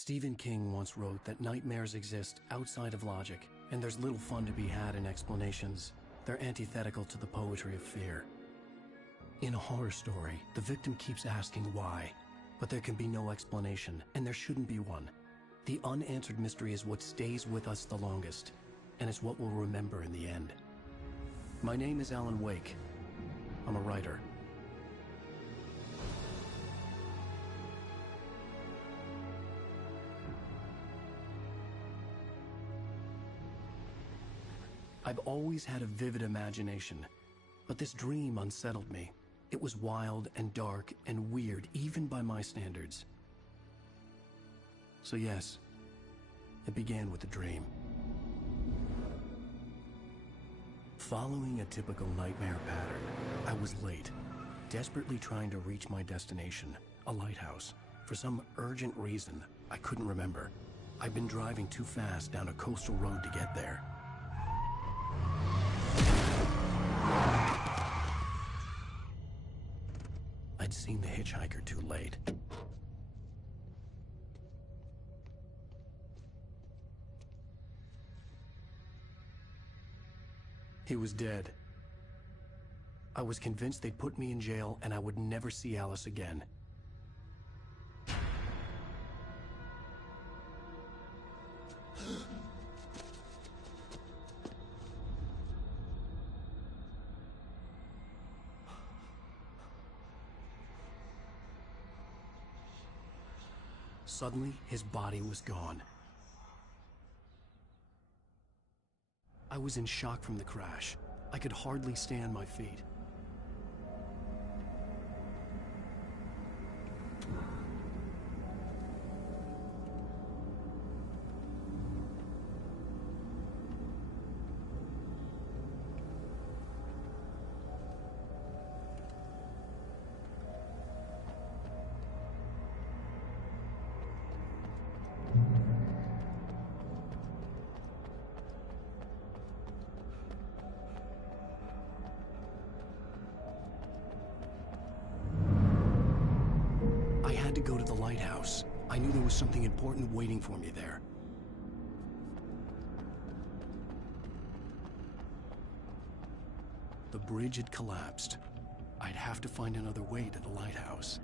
Stephen King once wrote that nightmares exist outside of logic, and there's little fun to be had in explanations. They're antithetical to the poetry of fear. In a horror story, the victim keeps asking why, but there can be no explanation, and there shouldn't be one. The unanswered mystery is what stays with us the longest, and it's what we'll remember in the end. My name is Alan Wake. I'm a writer. I've always had a vivid imagination, but this dream unsettled me. It was wild and dark and weird, even by my standards. So yes, it began with a dream. Following a typical nightmare pattern, I was late, desperately trying to reach my destination, a lighthouse. For some urgent reason, I couldn't remember. I'd been driving too fast down a coastal road to get there. I'd seen the hitchhiker too late. He was dead. I was convinced they'd put me in jail and I would never see Alice again. Suddenly, his body was gone. I was in shock from the crash. I could hardly stand my feet. I had to go to the lighthouse. I knew there was something important waiting for me there. The bridge had collapsed. I'd have to find another way to the lighthouse.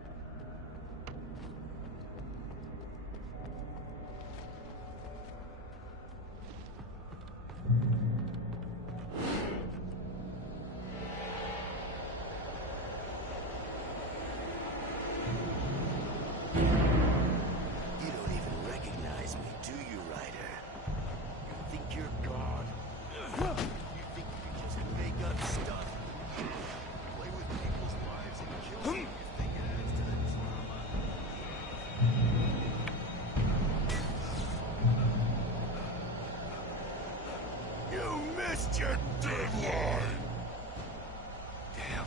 Your deadline! Damn.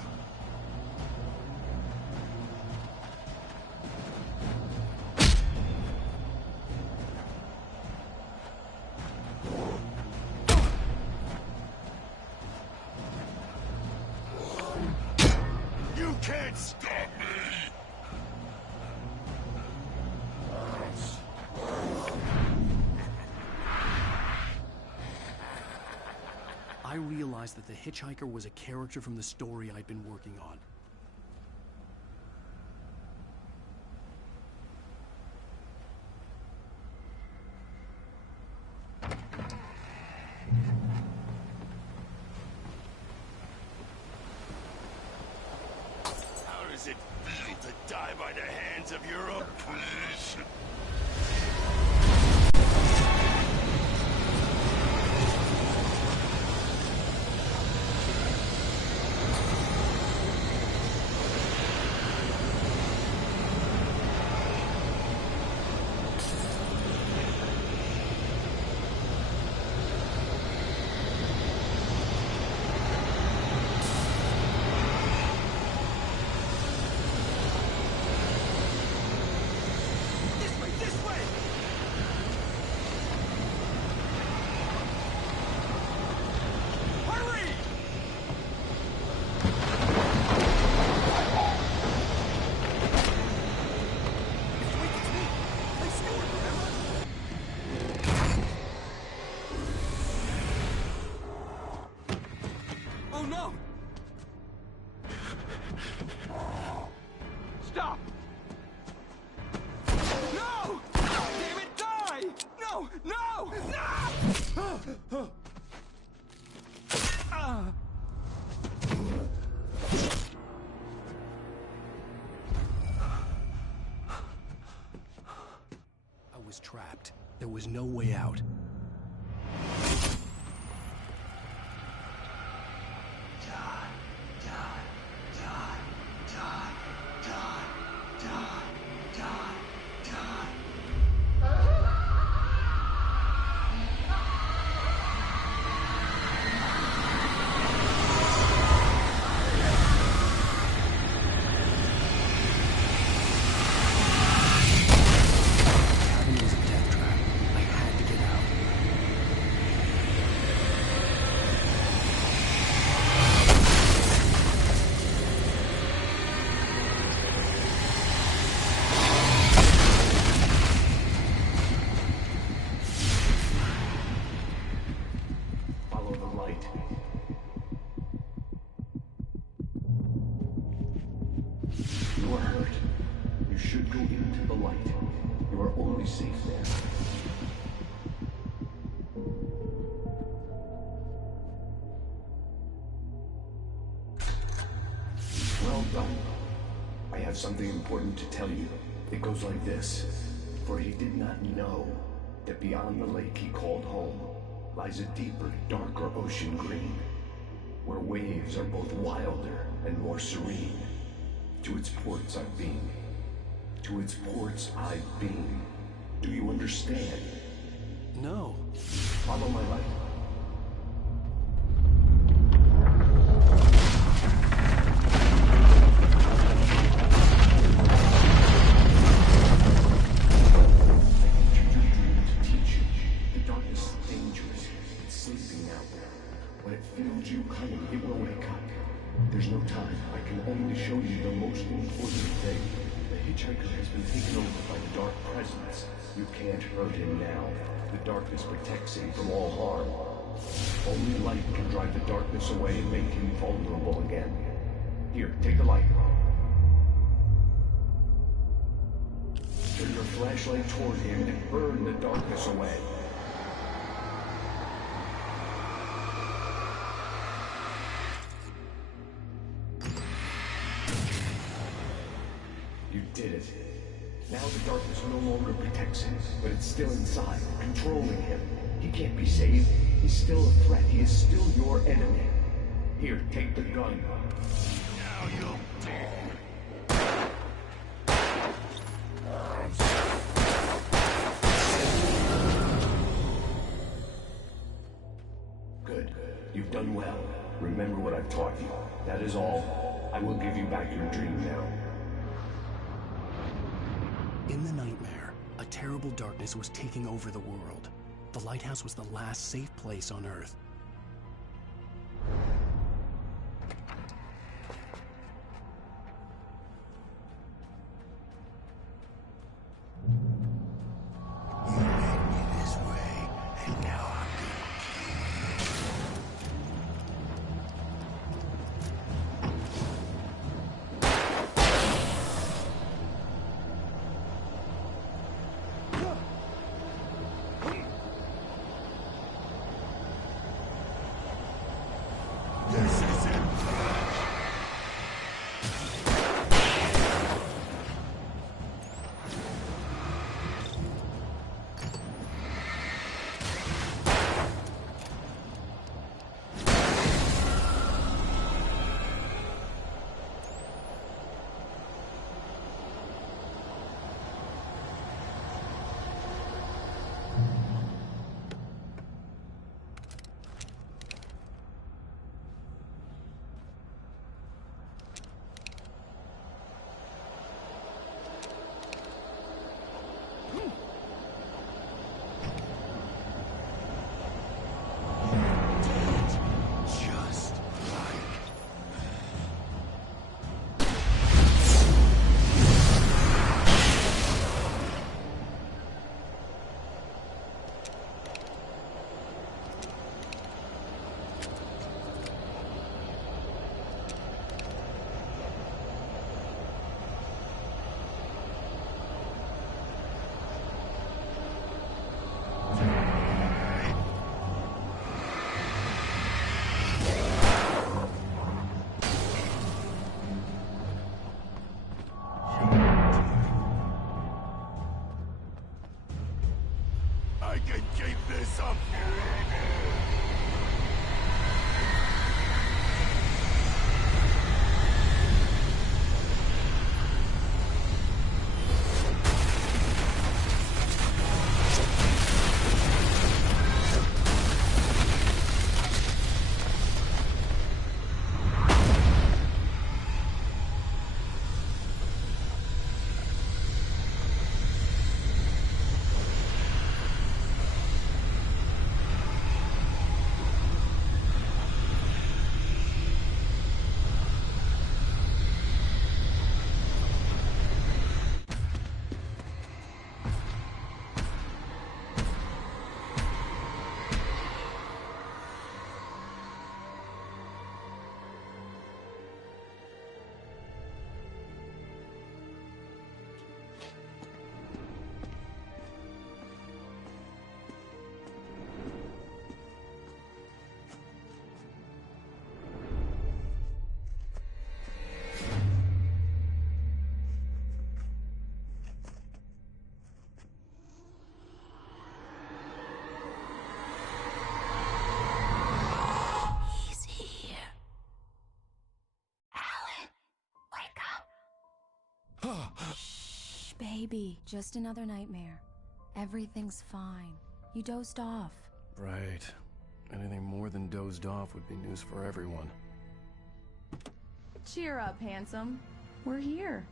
You can't stop me! I realized that the hitchhiker was a character from the story I'd been working on. How does it feel to die by the hands of your own police? no! Stop! No! Damn it, die! No! No! No! I was trapped. There was no way out. You are hurt. You should go into the light. You are only safe there. Well done. I have something important to tell you. It goes like this. For he did not know that beyond the lake he called home lies a deeper, darker ocean green, where waves are both wilder and more serene. To its ports I've been. To its ports I've been. Do you understand? No. Follow my light. You coming, it will wake up. There's no time. I can only show you the most important thing. The hitchhiker has been taken over by the dark presence. You can't hurt him now. The darkness protects him from all harm. Only light can drive the darkness away and make him vulnerable again. Here, take the light. Turn your flashlight toward him and burn the darkness away. You did it. Now the darkness no longer protects him, but it's still inside, controlling him. He can't be saved. He's still a threat. He is still your enemy. Here, take the gun. Now you'll dig. Good. You've done well. Remember what I've taught you. That is all. I will give you back your dream now. In the nightmare, a terrible darkness was taking over the world. The lighthouse was the last safe place on Earth. You led me this way, and now I'm I can keep this up forever! Shh, baby. Just another nightmare. Everything's fine. You dozed off. Right. Anything more than dozed off would be news for everyone. Cheer up, handsome. We're here.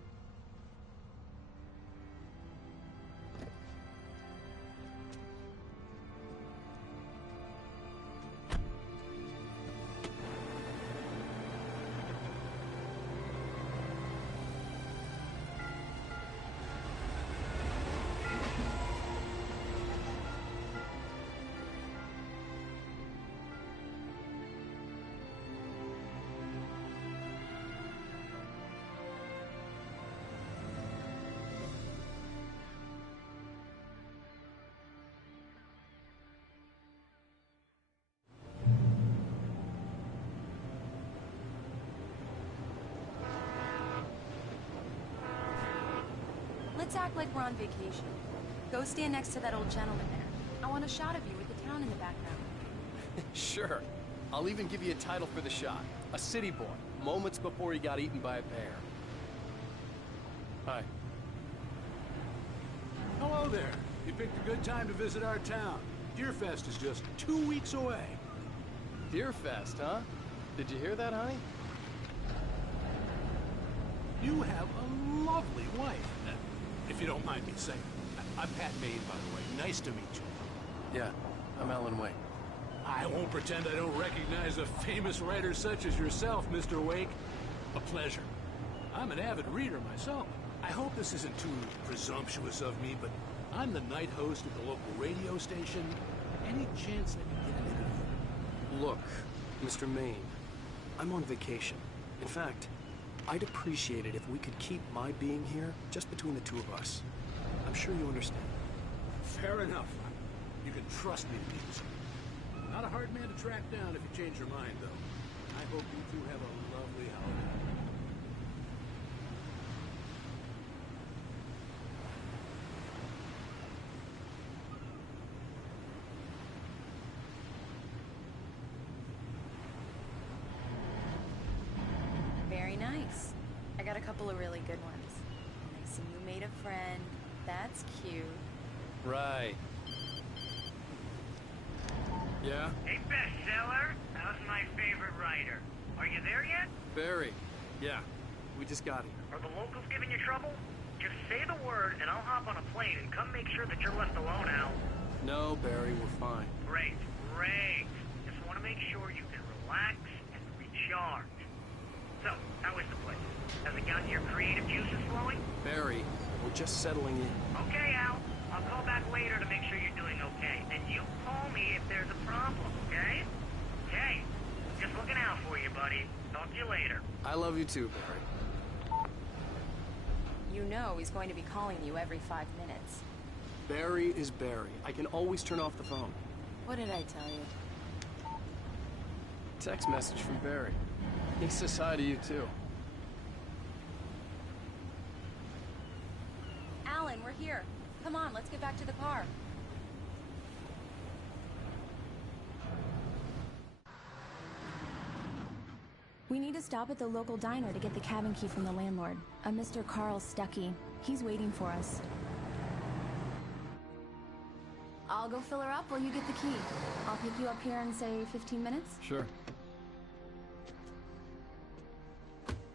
Let's act like we're on vacation. Go stand next to that old gentleman there. I want a shot of you with the town in the background. Sure. I'll even give you a title for the shot. A city boy, moments before he got eaten by a bear. Hi. Hello there. You picked a good time to visit our town. Deerfest is just 2 weeks away. Deerfest, huh? Did you hear that, honey? You have a lovely wife. If you don't mind me saying. I'm Pat Maine, by the way. Nice to meet you. Yeah, I'm Alan Wake. I won't pretend I don't recognize a famous writer such as yourself, Mr. Wake. A pleasure. I'm an avid reader myself. I hope this isn't too presumptuous of me, but I'm the night host at the local radio station. Any chance I can get an interview? Look, Mr. Maine, I'm on vacation. In fact, I'd appreciate it if we could keep my being here just between the two of us. I'm sure you understand. Fair enough. You can trust me to do this. Not a hard man to track down if you change your mind, though. I hope you two have a lovely holiday. Very nice. I got a couple of really good ones. I see you made a friend. That's cute. Right. Yeah? Hey, bestseller. How's my favorite writer? Are you there yet? Barry. Yeah. We just got here. Are the locals giving you trouble? Just say the word and I'll hop on a plane and come make sure that you're left alone, Al. No, Barry, we're fine. Great, great. Just want to make sure you can relax and recharge. So, how is the place? Has it gotten your creative juices flowing? Barry, we're just settling in. Okay, Al. I'll call back later to make sure you're doing okay. And you call me if there's a problem, okay? Okay. Just looking out for you, buddy. Talk to you later. I love you too, Barry. You know he's going to be calling you every 5 minutes. Barry is Barry. I can always turn off the phone. What did I tell you? Text message from Barry. He says hi to you too. Alan, we're here. Come on, let's get back to the car. We need to stop at the local diner to get the cabin key from the landlord, a Mr. Carl Stuckey. He's waiting for us. I'll go fill her up while you get the key. I'll pick you up here in, say, 15 minutes? Sure.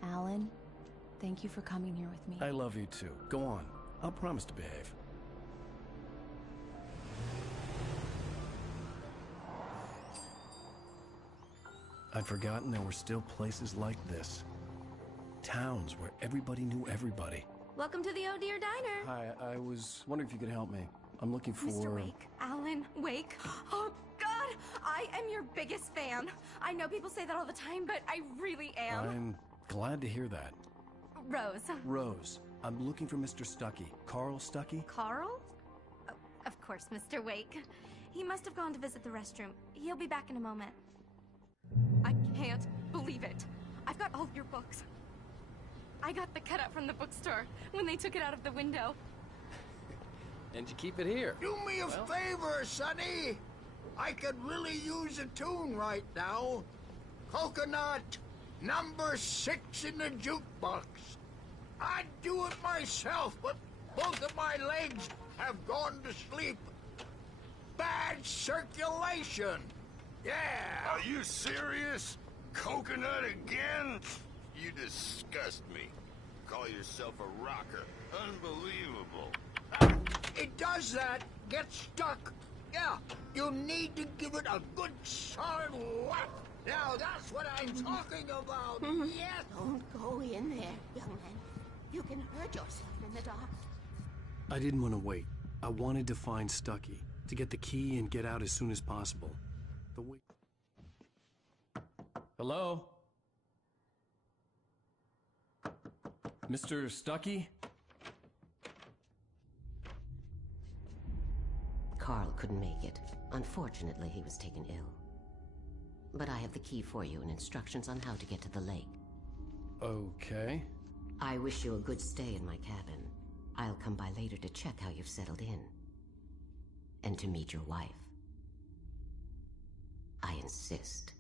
Alan, thank you for coming here with me. I love you too. Go on. I'll promise to behave. I'd forgotten there were still places like this. Towns where everybody knew everybody. Welcome to the Oh Dear Diner. Hi, I was wondering if you could help me. I'm looking for... Mr. Wake, Alan Wake. Oh, God, I am your biggest fan. I know people say that all the time, but I really am. I'm glad to hear that. Rose. Rose, I'm looking for Mr. Stuckey. Carl Stuckey? Carl? Oh, of course, Mr. Wake. He must have gone to visit the restroom. He'll be back in a moment. I can't believe it. I've got all your books. I got the cutout from the bookstore when they took it out of the window. And you keep it here. Do me a favor, Sonny. I could really use a tune right now. Coconut, number 6 in the jukebox. I'd do it myself, but both of my legs have gone to sleep. Bad circulation. Yeah. Are you serious? Coconut again? You disgust me. Call yourself a rocker. Unbelievable. It does that. Get stuck. Yeah, you need to give it a good solid whack. Now that's what I'm talking about. Yes. Don't go in there, young man. You can hurt yourself in the dark. I didn't want to wait. I wanted to find Stuckey, to get the key and get out as soon as possible. Hello? Mr. Stuckey? Carl couldn't make it. Unfortunately, he was taken ill. But I have the key for you and instructions on how to get to the lake. Okay. I wish you a good stay in my cabin. I'll come by later to check how you've settled in. And to meet your wife. I insist.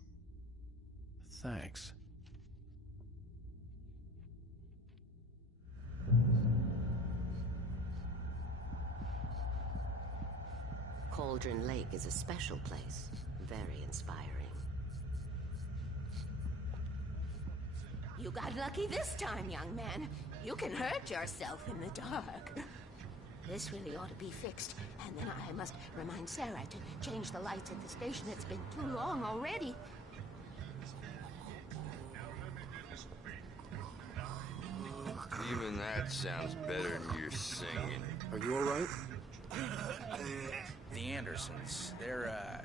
Thanks. Cauldron Lake is a special place. Very inspiring. You got lucky this time, young man. You can hurt yourself in the dark. This really ought to be fixed. And then I must remind Sarah to change the lights at the station. It's been too long already. Even that sounds better than your singing. Are you all right? The Andersons. They're,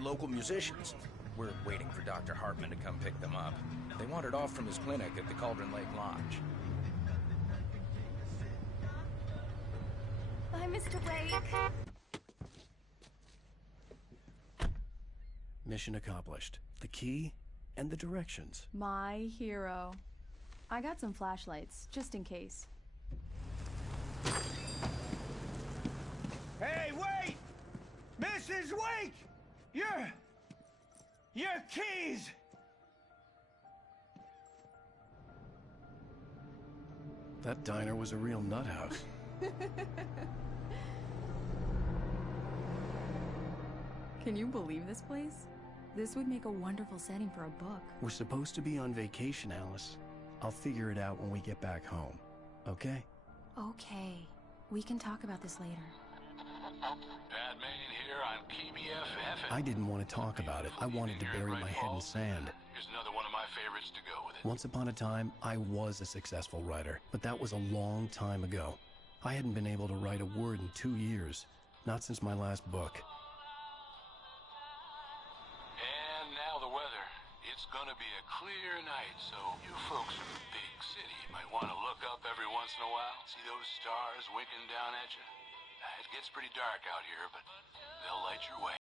local musicians. We're waiting for Dr. Hartman to come pick them up. They wandered off from his clinic at the Cauldron Lake Lodge. Bye, Mr. Wake. Mission accomplished. The key and the directions. My hero. I got some flashlights, just in case. Hey, wait! Mrs. Wake! Your keys! That diner was a real nut house. Can you believe this place? This would make a wonderful setting for a book. We're supposed to be on vacation, Alice. I'll figure it out when we get back home. Okay? Okay. We can talk about this later. Bad man here on KBFF. I didn't want to talk about it. I wanted to bury my head in sand. Here's another one of my favorites to go with it. Once upon a time, I was a successful writer, but that was a long time ago. I hadn't been able to write a word in 2 years. Not since my last book. And now the weather. It's gonna be a clear night, so you folks in the big city might want to look up every once in a while. See those stars winking down at you? It gets pretty dark out here, but they'll light your way.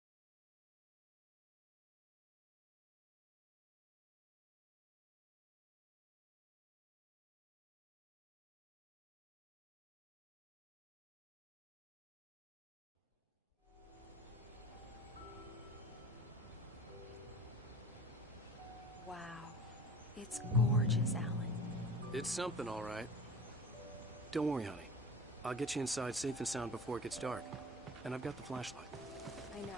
Wow. It's gorgeous, Alan. It's something, all right. Don't worry, honey. I'll get you inside safe and sound before it gets dark. And I've got the flashlight. I know.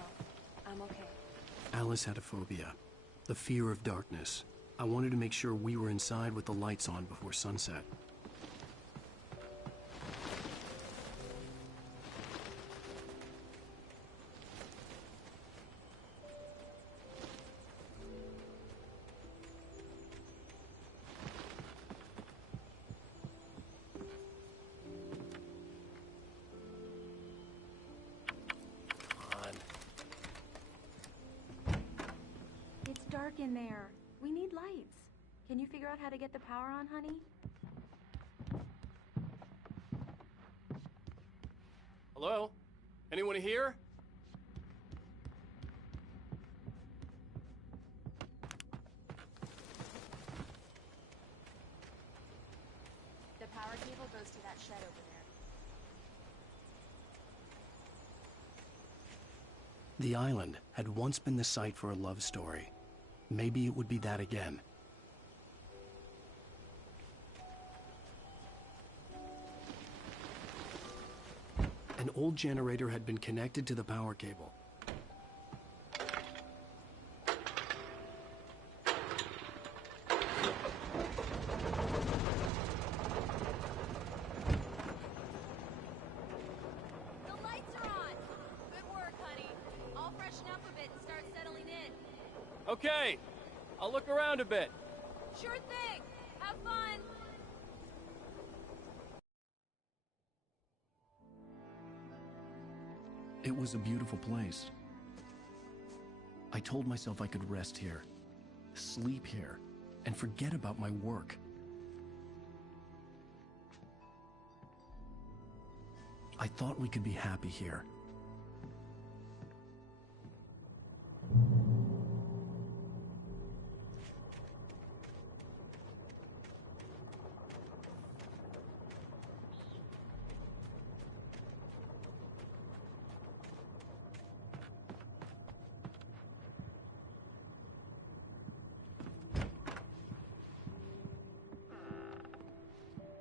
I'm okay. Alice had a phobia, the fear of darkness. I wanted to make sure we were inside with the lights on before sunset. It's dark in there. We need lights. Can you figure out how to get the power on, honey? Hello? Anyone here? The power cable goes to that shed over there. The island had once been the site for a love story. Maybe it would be that again. An old generator had been connected to the power cable. The lights are on! Good work, honey. I'll freshen up a bit and start settling in. Okay. I'll look around a bit. Sure thing! Have fun! It was a beautiful place. I told myself I could rest here, sleep here, and forget about my work. I thought we could be happy here.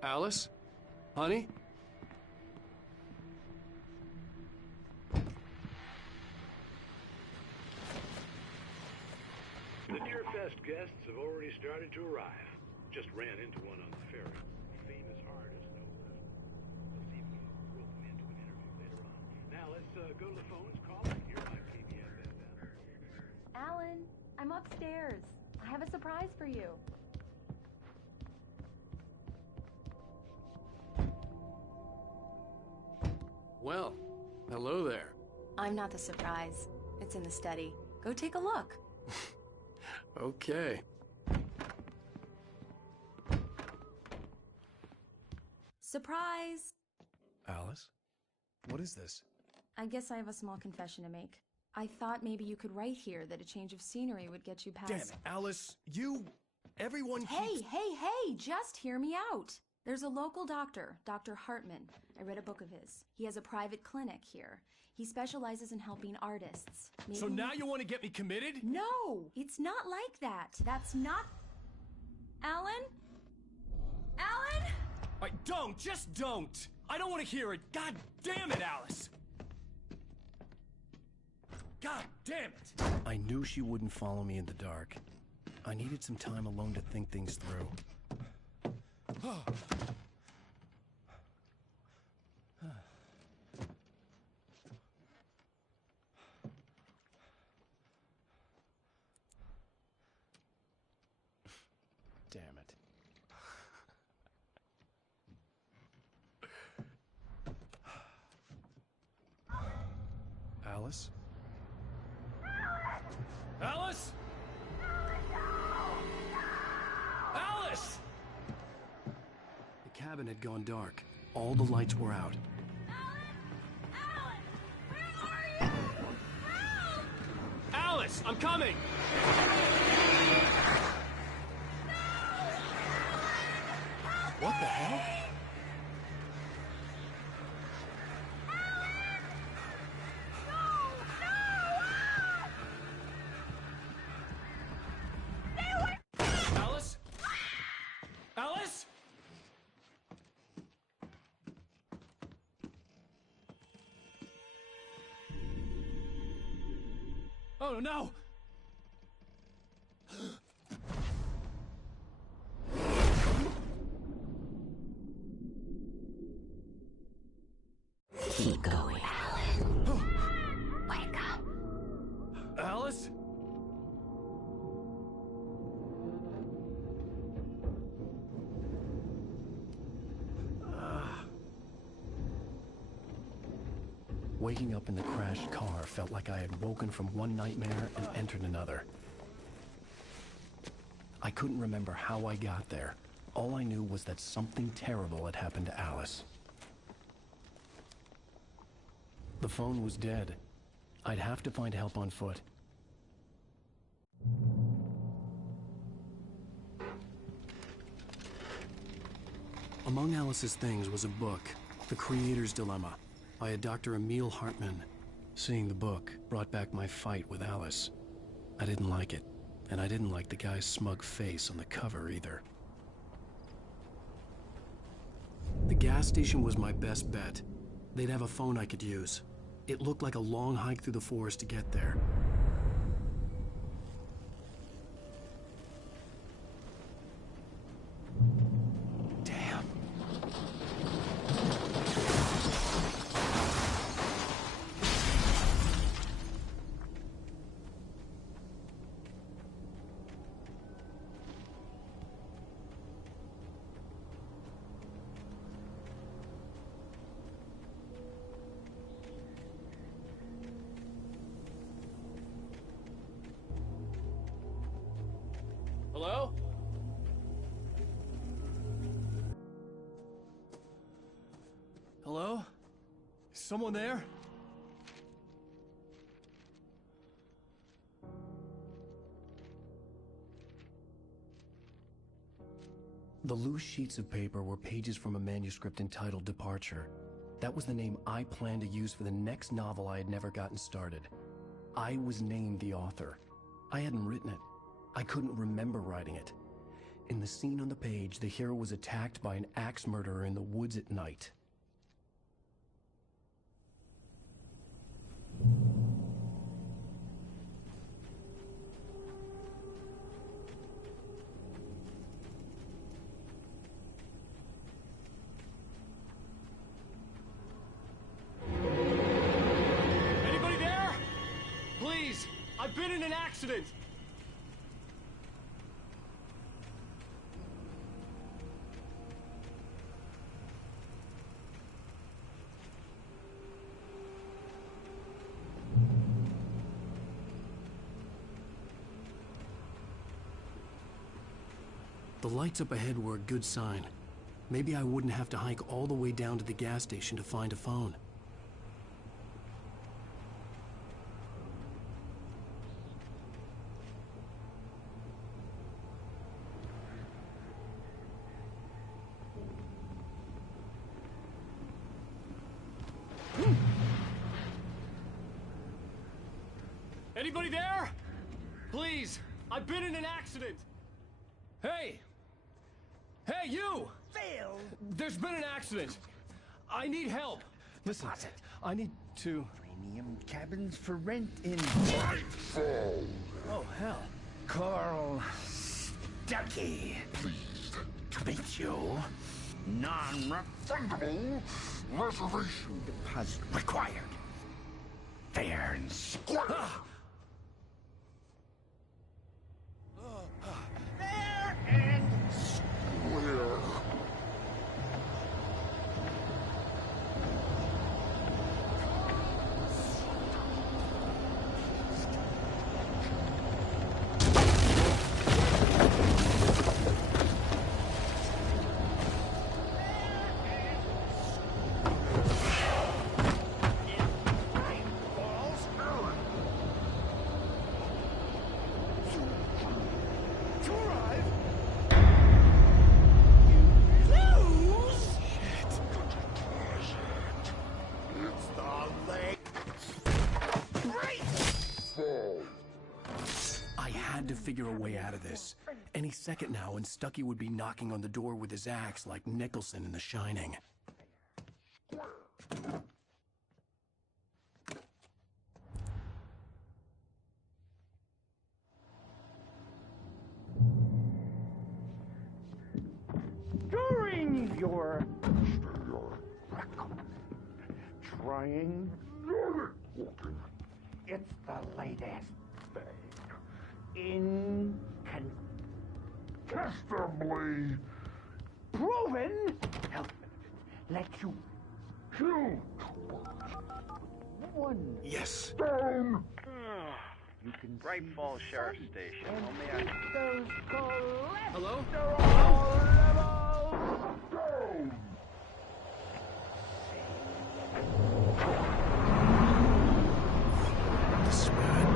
Alice? Honey? The Deerfest guests have already started to arrive. Just ran into one on the ferry. Famous artist, no less. Let's see if we can rope him into an interview later on. Now let's go to the phones. Call it. You're my KBFF. Alan, I'm upstairs. I have a surprise for you. Well, hello there. I'm not the surprise. It's in the study. Go take a look. Okay. Surprise! Alice? What is this? I guess I have a small confession to make. I thought maybe you could write here that a change of scenery would get you past... Damn it, Alice! Everyone keeps... Hey, just hear me out! There's a local doctor, Dr. Hartman. I read a book of his. He has a private clinic here. He specializes in helping artists. Maybe... So now you want to get me committed? No! It's not like that. That's not... Alan? Alan? Just don't! I don't want to hear it! God damn it, Alice! God damn it! I knew she wouldn't follow me in the dark. I needed some time alone to think things through. Damn it. Alice? Alice? Alice! The cabin had gone dark. All the lights were out. Alan! Where are you? Help! Alice, I'm coming! What the hell? Alice? Oh, no! Keep going, Alan. Wake up. Alice? Waking up in the crashed car felt like I had woken from one nightmare and entered another. I couldn't remember how I got there. All I knew was that something terrible had happened to Alice. The phone was dead. I'd have to find help on foot. Among Alice's things was a book, The Creator's Dilemma, by a Dr. Emil Hartman. Seeing the book brought back my fight with Alice. I didn't like it, and I didn't like the guy's smug face on the cover either. The gas station was my best bet. They'd have a phone I could use. It looked like a long hike through the forest to get there. Hello? Hello? Is someone there? The loose sheets of paper were pages from a manuscript entitled Departure. That was the name I planned to use for the next novel I had never gotten started. I was named the author. I hadn't written it. I couldn't remember writing it. In the scene on the page, the hero was attacked by an axe murderer in the woods at night. Anybody there? Please, I've been in an accident. The lights up ahead were a good sign. Maybe I wouldn't have to hike all the way down to the gas station to find a phone. Anybody there? Please, I've been in an accident. Hey! Hey, you! Phil! There's been an accident. I need help. Listen, I need to... Premium cabins for rent in... Oh, hell. Carl Stuckey. Pleased To meet you. Non-refundable reservation deposit required. Fair and square. Fair and square. Figure a way out of this. Any second now, and Stuckey would be knocking on the door with his axe like Nicholson in The Shining. your trying. It's the latest thing. Incontestably proven. Let you kill one. Yes. Stone. You can Great Falls Sheriff Station. Only I... Those Hello? Stone. The spirit.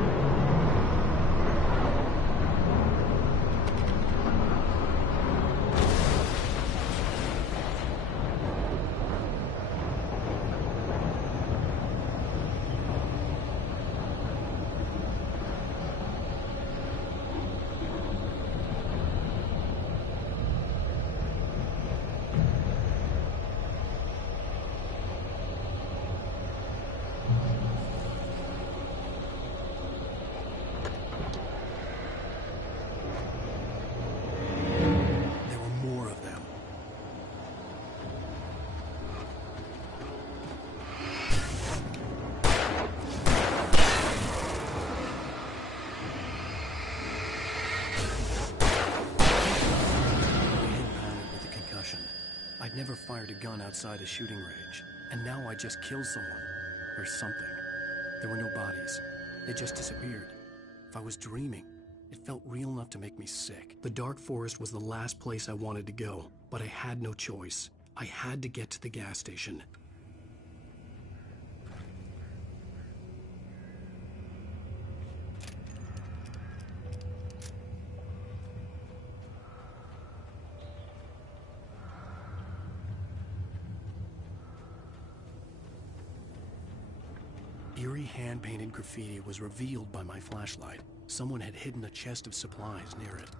I'd never fired a gun outside a shooting range, and now I just killed someone. Or something. There were no bodies. They just disappeared. If I was dreaming, it felt real enough to make me sick. The dark forest was the last place I wanted to go, but I had no choice. I had to get to the gas station. Eerie hand-painted graffiti was revealed by my flashlight. Someone had hidden a chest of supplies near it.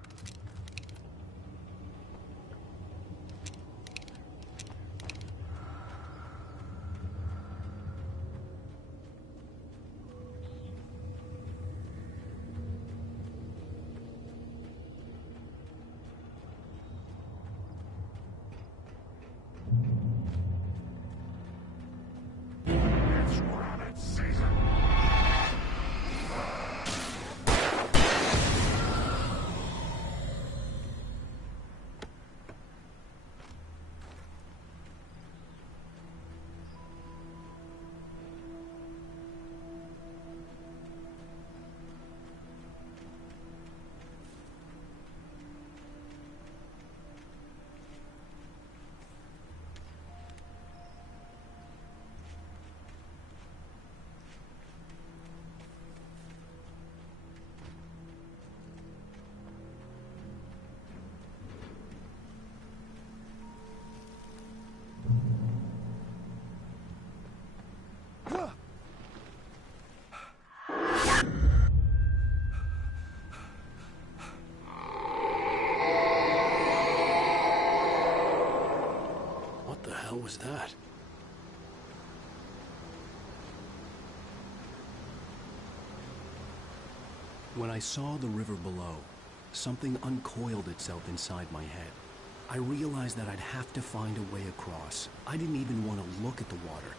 What was that? When I saw the river below, something uncoiled itself inside my head. I realized that I'd have to find a way across. I didn't even want to look at the water.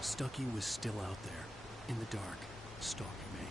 Stucky was still out there, in the dark, stalking me.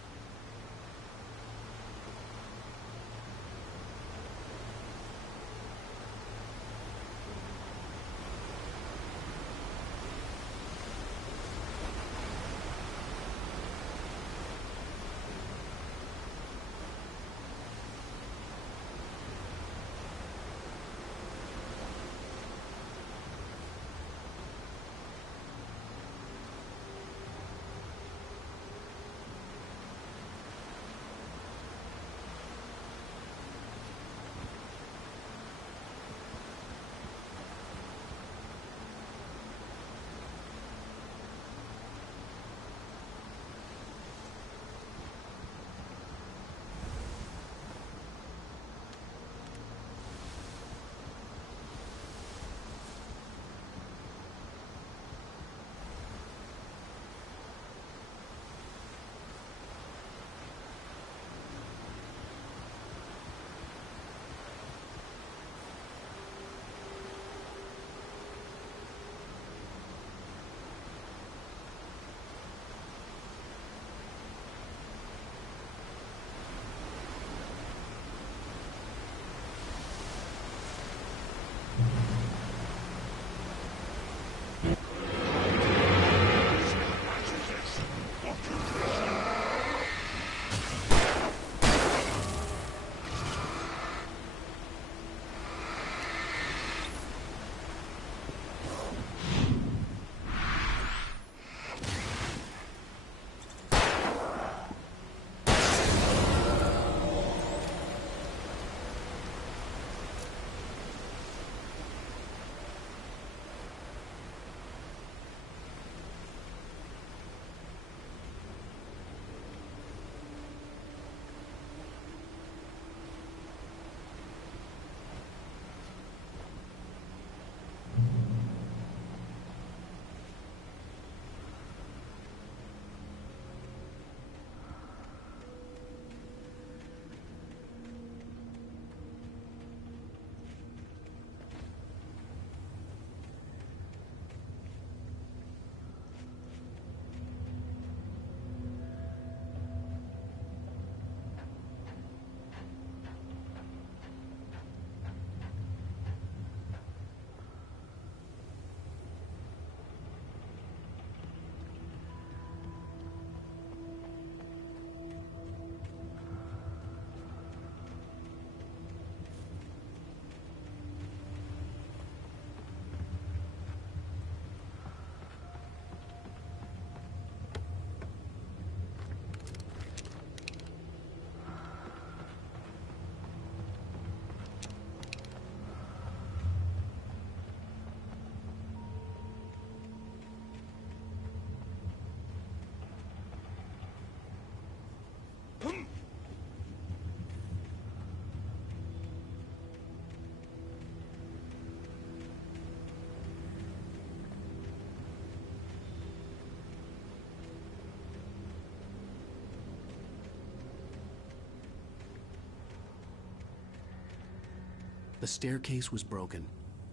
The staircase was broken.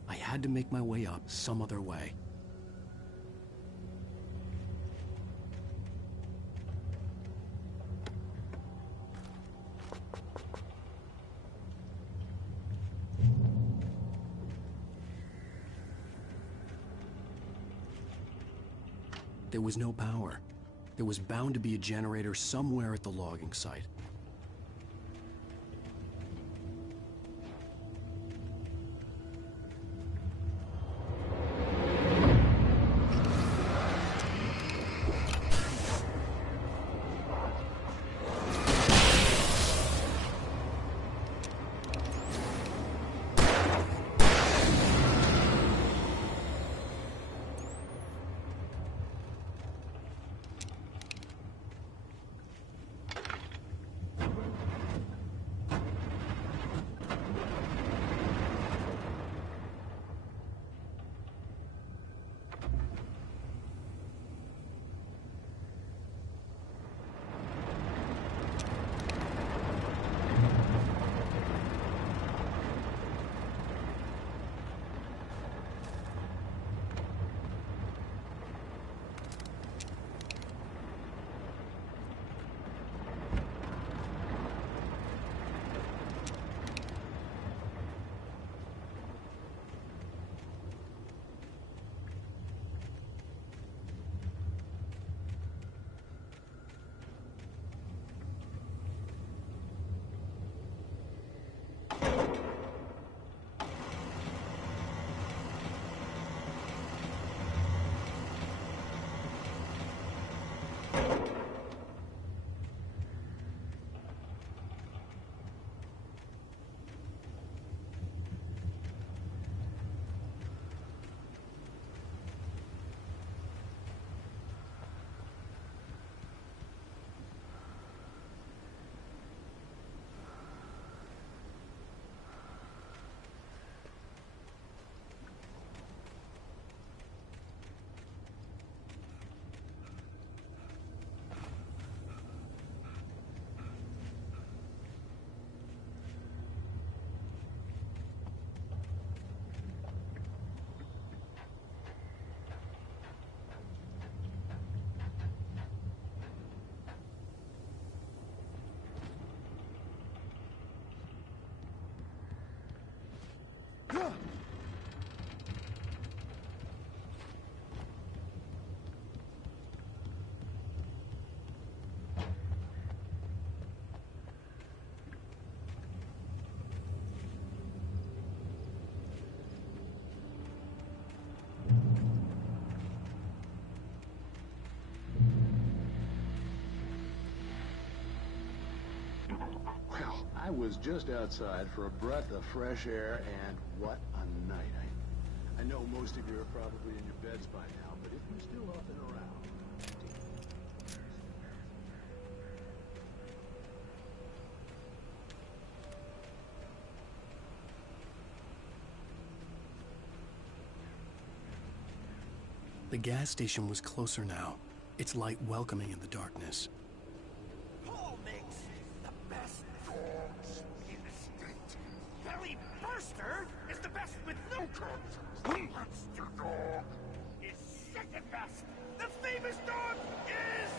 I had to make my way up some other way. There was no power. There was bound to be a generator somewhere at the logging site. I was just outside for a breath of fresh air, and what a night. I know most of you are probably in your beds by now, but if you're still up and around... The gas station was closer now, its light welcoming in the darkness. Paul makes the best dogs in the state. Belly Burster is the best with no conscience. Monster Dog is second best. The famous dog is...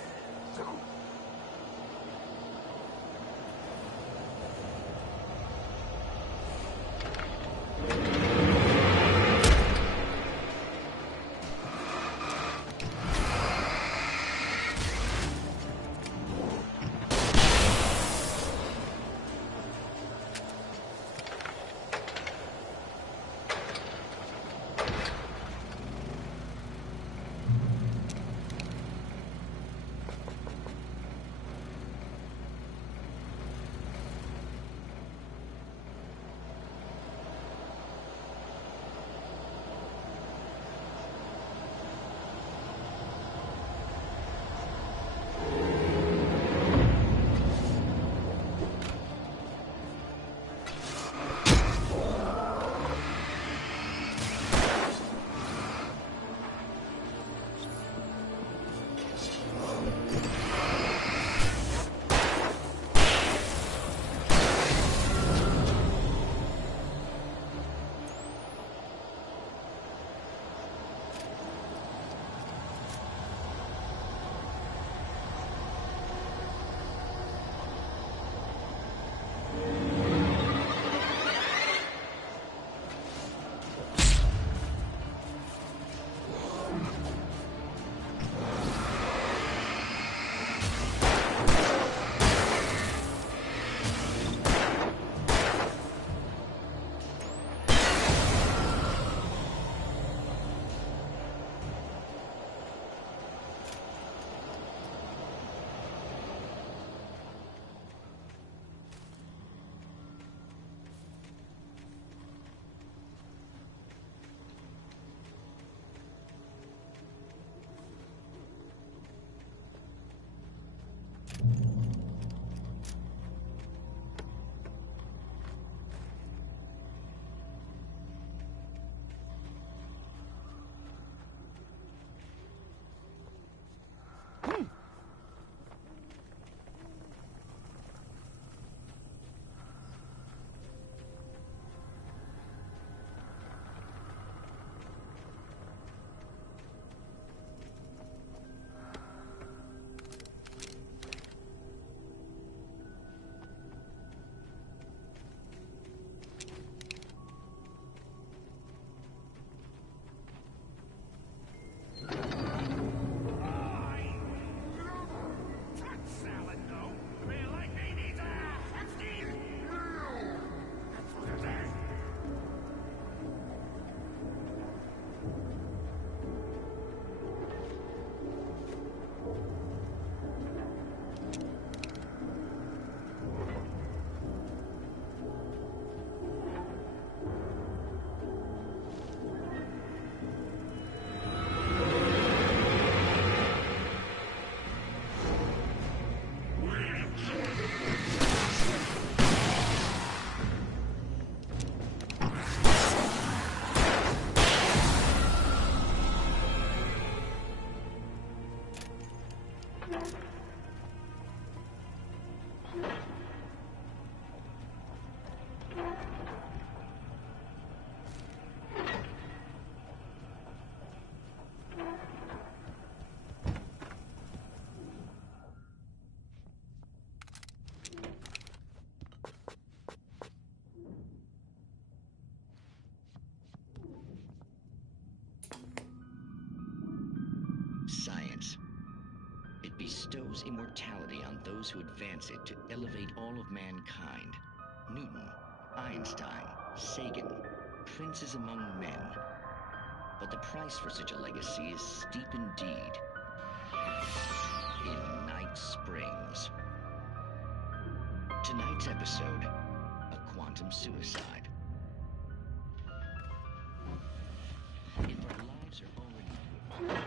bestows immortality on those who advance it to elevate all of mankind. Newton, Einstein, Sagan, princes among men. But the price for such a legacy is steep indeed. In Night Springs. Tonight's episode, a quantum suicide. If our lives are already...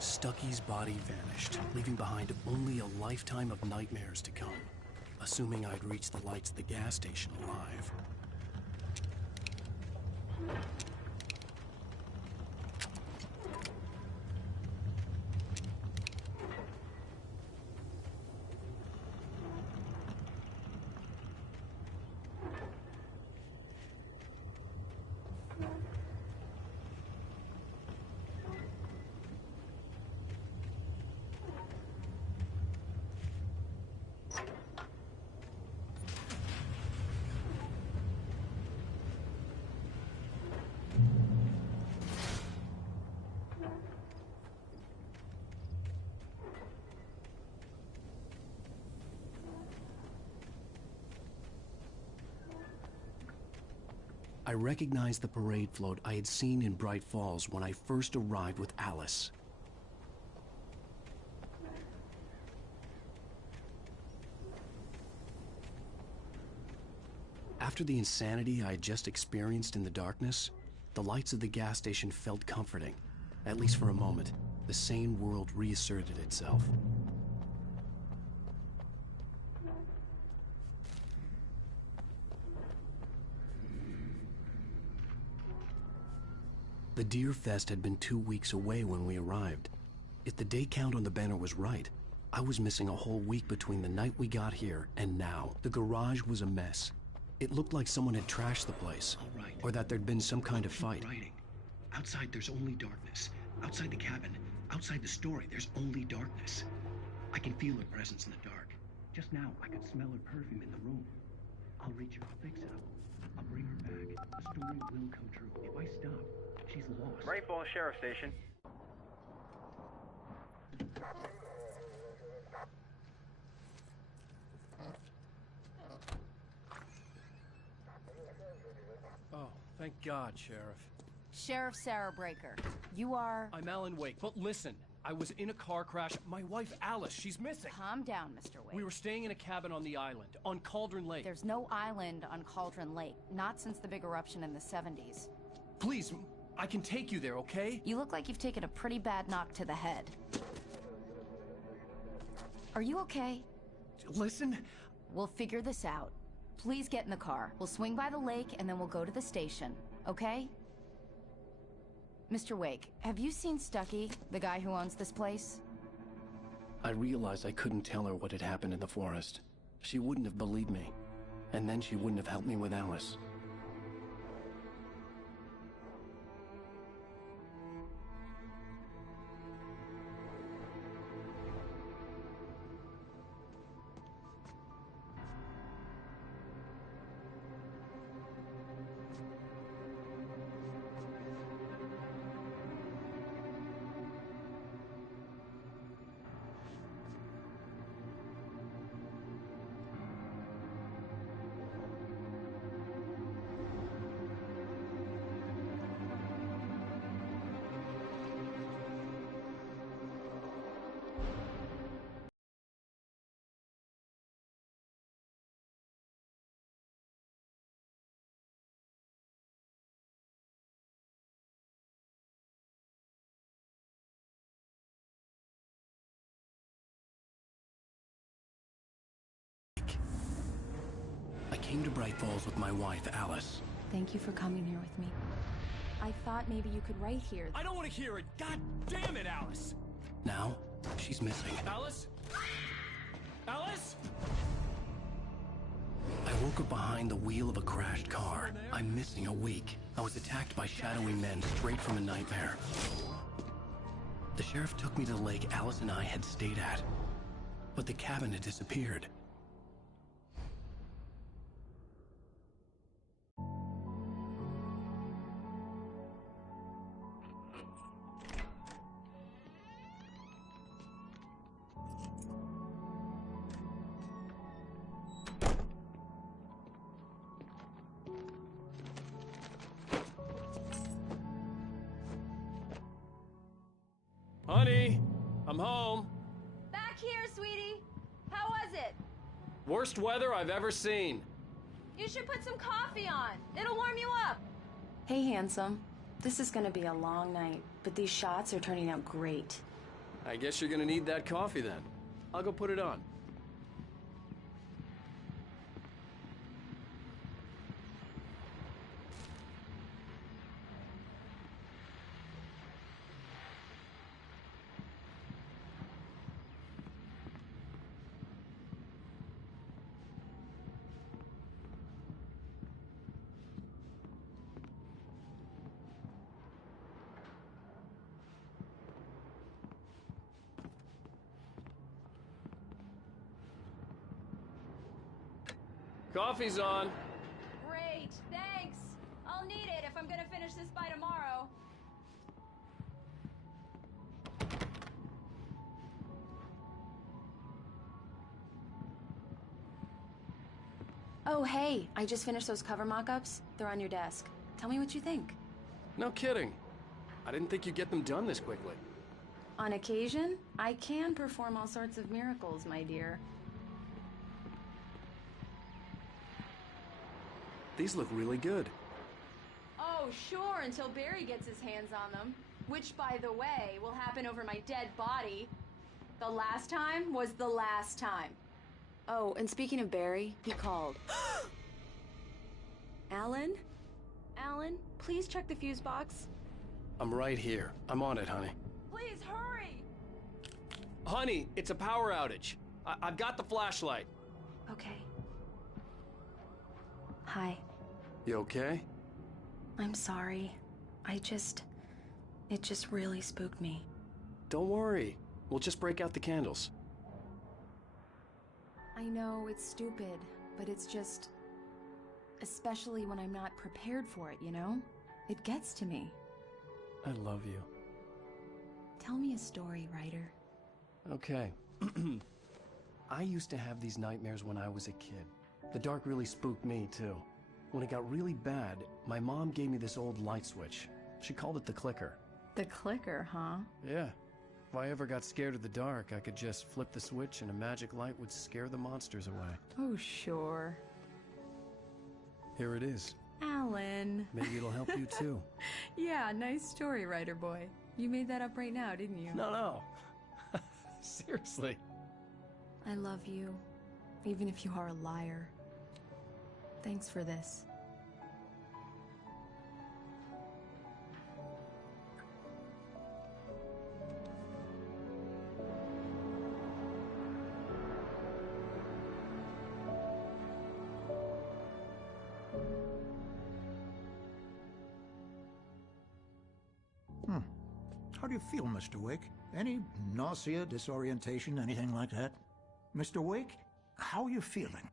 Stucky's body vanished, leaving behind only a lifetime of nightmares to come, assuming I'd reached the lights of the gas station alive. I recognized the parade float I had seen in Bright Falls when I first arrived with Alice. After the insanity I had just experienced in the darkness, the lights of the gas station felt comforting. At least for a moment, the sane world reasserted itself. The Deer Fest had been 2 weeks away when we arrived. If the day count on the banner was right, I was missing a whole week between the night we got here and now. The garage was a mess. It looked like someone had trashed the place, or that there'd been some kind of fight. Outside, there's only darkness. Outside the cabin, outside the story, there's only darkness. I can feel her presence in the dark. Just now, I could smell her perfume in the room. I'll reach her, I'll fix it. I'll bring her back. The story will come true. If I stop, she's lost. Bright Falls Sheriff Station. Oh, thank God, Sheriff. Sheriff Sarah Breaker. You are... I'm Alan Wake, but listen. I was in a car crash. My wife, Alice, she's missing. Calm down, Mr. Wake. We were staying in a cabin on the island, on Cauldron Lake. There's no island on Cauldron Lake. Not since the big eruption in the 70s. Please, I can take you there, okay? You look like you've taken a pretty bad knock to the head. Are you okay? Listen. We'll figure this out. Please get in the car. We'll swing by the lake and then we'll go to the station, okay? Mr. Wake, have you seen Stucky, the guy who owns this place? I realized I couldn't tell her what had happened in the forest. She wouldn't have believed me. And then she wouldn't have helped me with Alice. I came to Bright Falls with my wife, Alice. Thank you for coming here with me. I thought maybe you could write here. I don't want to hear it! God damn it, Alice! Now, she's missing. Alice? Alice? I woke up behind the wheel of a crashed car. I'm missing a week. I was attacked by shadowy men straight from a nightmare. The sheriff took me to the lake Alice and I had stayed at. But the cabin had disappeared. Honey, I'm home. Back here, sweetie. How was it? Worst weather I've ever seen. You should put some coffee on. It'll warm you up. Hey, handsome. This is gonna be a long night, but these shots are turning out great. I guess you're gonna need that coffee then. I'll go put it on. Coffee's on. Great, thanks. I'll need it if I'm gonna finish this by tomorrow. Oh, hey, I just finished those cover mock-ups. They're on your desk. Tell me what you think. No kidding. I didn't think you'd get them done this quickly. On occasion, I can perform all sorts of miracles, my dear. These look really good. Oh, sure, until Barry gets his hands on them. Which, by the way, will happen over my dead body. The last time was the last time. Oh, and speaking of Barry, he called. Alan? Alan, please check the fuse box. I'm right here. I'm on it, honey. Please, hurry! Honey, it's a power outage. I've got the flashlight. Okay. Hi. You okay? I'm sorry. It just really spooked me. Don't worry. We'll just break out the candles. I know it's stupid, but it's just... especially when I'm not prepared for it, you know? It gets to me. I love you. Tell me a story, writer. Okay. I used to have these nightmares when I was a kid. The dark really spooked me, too. When it got really bad, my mom gave me this old light switch. She called it the clicker. The clicker, huh? Yeah. If I ever got scared of the dark, I could just flip the switch and a magic light would scare the monsters away. Oh, sure. Here it is. Alan. Maybe it'll help you too. Yeah, nice story, writer boy. You made that up right now, didn't you? No. Seriously. I love you, even if you are a liar. Thanks for this. How do you feel, Mr. Wake? Any nausea, disorientation, anything like that? Mr. Wake, how are you feeling?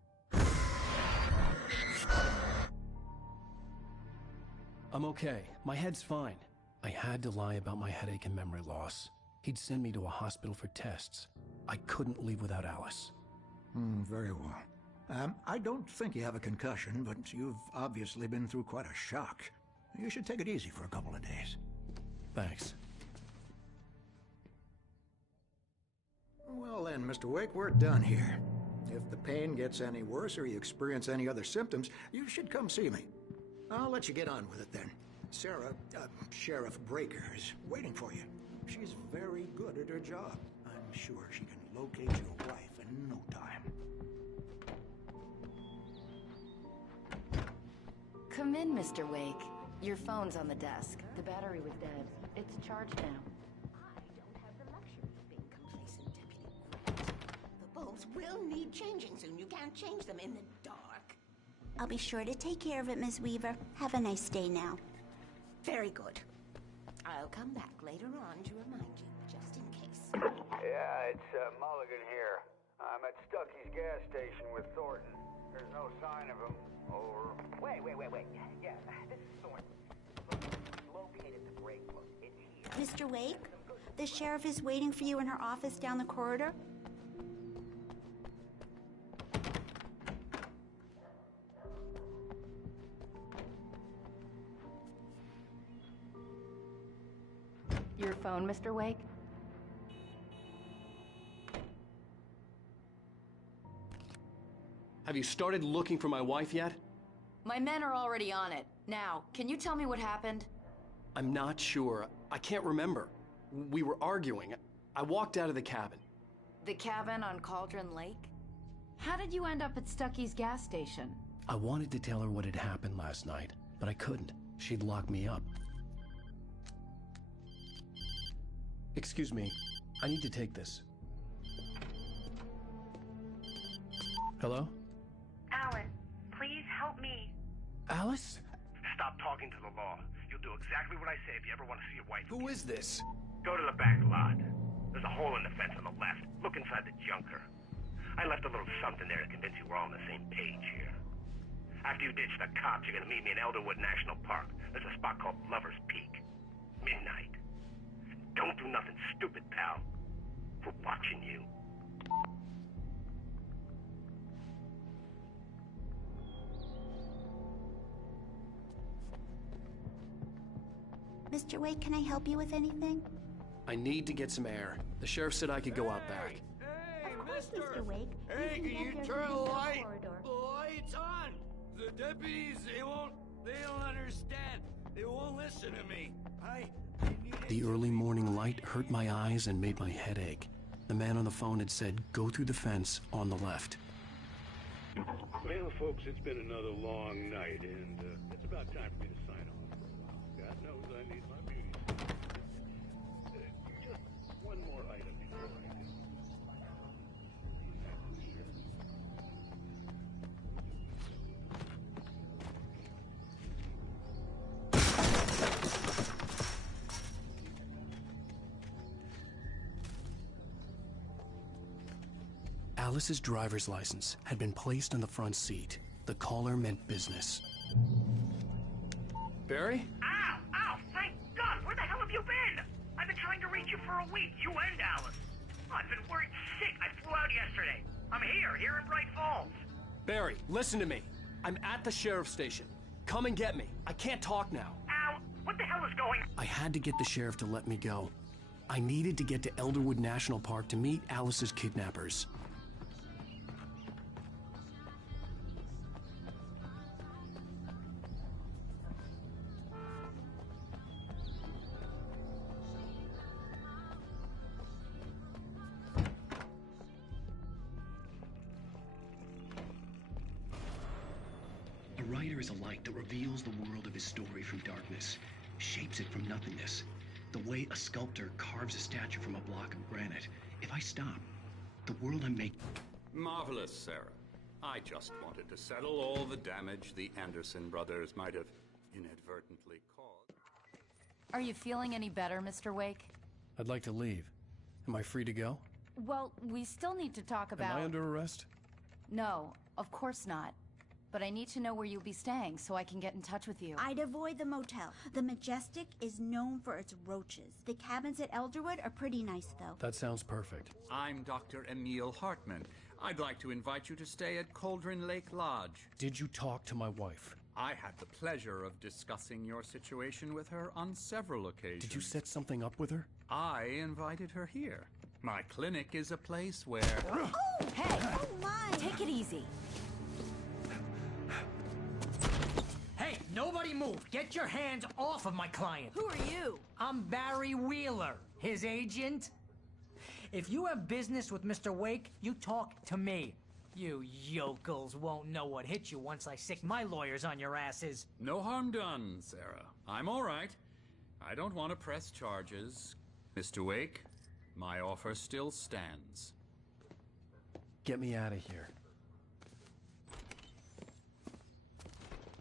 I'm okay. My head's fine. I had to lie about my headache and memory loss. He'd send me to a hospital for tests. I couldn't leave without Alice. Very well. I don't think you have a concussion, but you've obviously been through quite a shock. You should take it easy for a couple of days. Thanks. Well then, Mr. Wake, we're done here. If the pain gets any worse or you experience any other symptoms, you should come see me. I'll let you get on with it then. Sarah, Sheriff Breaker, is waiting for you. She's very good at her job. I'm sure she can locate your wife in no time. Come in, Mr. Wake. Your phone's on the desk. The battery was dead. It's charged now. The bulbs will need changing soon. You can't change them in the dark. I'll be sure to take care of it, Ms. Weaver. Have a nice day now. Very good. I'll come back later on to remind you, just in case. Yeah, it's Mulligan here. I'm at Stucky's gas station with Thornton. There's no sign of him. Over. Wait. Yeah, this is Thornton. Located the brake book. It's here. Mr. Wake, the sheriff is waiting for you in her office down the corridor. Your phone, Mr. Wake? Have you started looking for my wife yet? My men are already on it. Now, can you tell me what happened? I'm not sure. I can't remember. We were arguing. I walked out of the cabin. The cabin on Cauldron Lake? How did you end up at Stucky's gas station? I wanted to tell her what had happened last night, but I couldn't. She'd lock me up. Excuse me. I need to take this. Hello? Alan, please help me. Alice? Stop talking to the law. You'll do exactly what I say if you ever want to see your wife. Who is this? Go to the back lot. There's a hole in the fence on the left. Look inside the junker. I left a little something there to convince you we're all on the same page here. After you ditch the cops, you're gonna meet me in Elderwood National Park. There's a spot called Lover's Peak. Midnight. Don't do nothing stupid, pal. We're watching you. Mr. Wake, can I help you with anything? I need to get some air. The sheriff said I could go out back. Of course, Mr. Wake. Hey, can you turn the light? The light's on! The deputies, they don't understand. They won't listen to me. The early morning light hurt my eyes and made my head ache. The man on the phone had said, go through the fence on the left. Well, folks, it's been another long night, and it's about time for me to sign off for a while. God knows I need my beauty. Just one more item before I go. Alice's driver's license had been placed on the front seat. The caller meant business. Barry? Ow! Thank God! Where the hell have you been? I've been trying to reach you for a week, you and Alice. I've been worried sick. I flew out yesterday. I'm here in Bright Falls. Barry, listen to me. I'm at the sheriff's station. Come and get me. I can't talk now. Al, what the hell is going on? I had to get the sheriff to let me go. I needed to get to Elderwood National Park to meet Alice's kidnappers. A writer is a light that reveals the world of his story from darkness, shapes it from nothingness. The way a sculptor carves a statue from a block of granite. If I stop, the world I'm making... Marvelous, Sarah. I just wanted to settle all the damage the Anderson brothers might have inadvertently caused. Are you feeling any better, Mr. Wake? I'd like to leave. Am I free to go? Well, we still need to talk about... Am I under arrest? No, of course not. But I need to know where you'll be staying so I can get in touch with you. I'd avoid the motel. The Majestic is known for its roaches. The cabins at Elderwood are pretty nice, though. That sounds perfect. I'm Dr. Emil Hartman. I'd like to invite you to stay at Cauldron Lake Lodge. Did you talk to my wife? I had the pleasure of discussing your situation with her on several occasions. Did you set something up with her? I invited her here. My clinic is a place where... Oh! Hey! Oh, my! Take it easy. Hey, nobody move! Get your hands off of my client! Who are you? I'm Barry Wheeler, his agent. If you have business with Mr. Wake, you talk to me. You yokels won't know what hit you once I sick my lawyers on your asses. No harm done, Sarah. I'm all right. I don't want to press charges. Mr. Wake, my offer still stands. Get me out of here.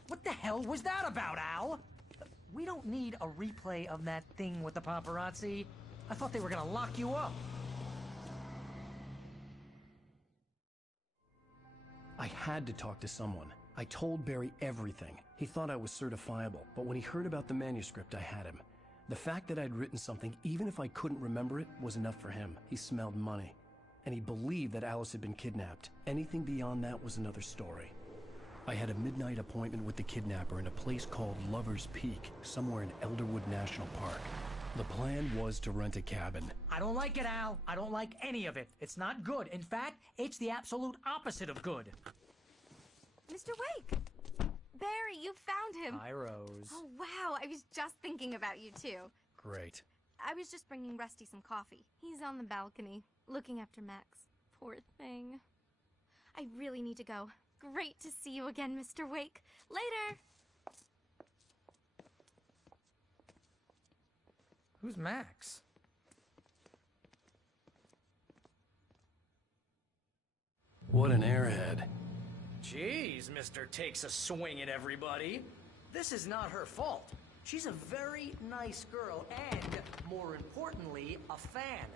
What the hell was that about, Al? We don't need a replay of that thing with the paparazzi. I thought they were gonna lock you up. I had to talk to someone. I told Barry everything. He thought I was certifiable, but when he heard about the manuscript, I had him. The fact that I'd written something, even if I couldn't remember it, was enough for him. He smelled money. And he believed that Alice had been kidnapped. Anything beyond that was another story. I had a midnight appointment with the kidnapper in a place called Lover's Peak, somewhere in Elderwood National Park. The plan was to rent a cabin. I don't like it, Al. I don't like any of it. It's not good. In fact, it's the absolute opposite of good. Mr. Wake! Barry, you found him! Hi, Rose. Oh, wow. I was just thinking about you, too. Great. I was just bringing Rusty some coffee. He's on the balcony, looking after Max. Poor thing. I really need to go. Great to see you again, Mr. Wake. Later! Who's Max? What an airhead. Jeez, Mr. Takes a swing at everybody. This is not her fault. She's a very nice girl and, more importantly, a fan.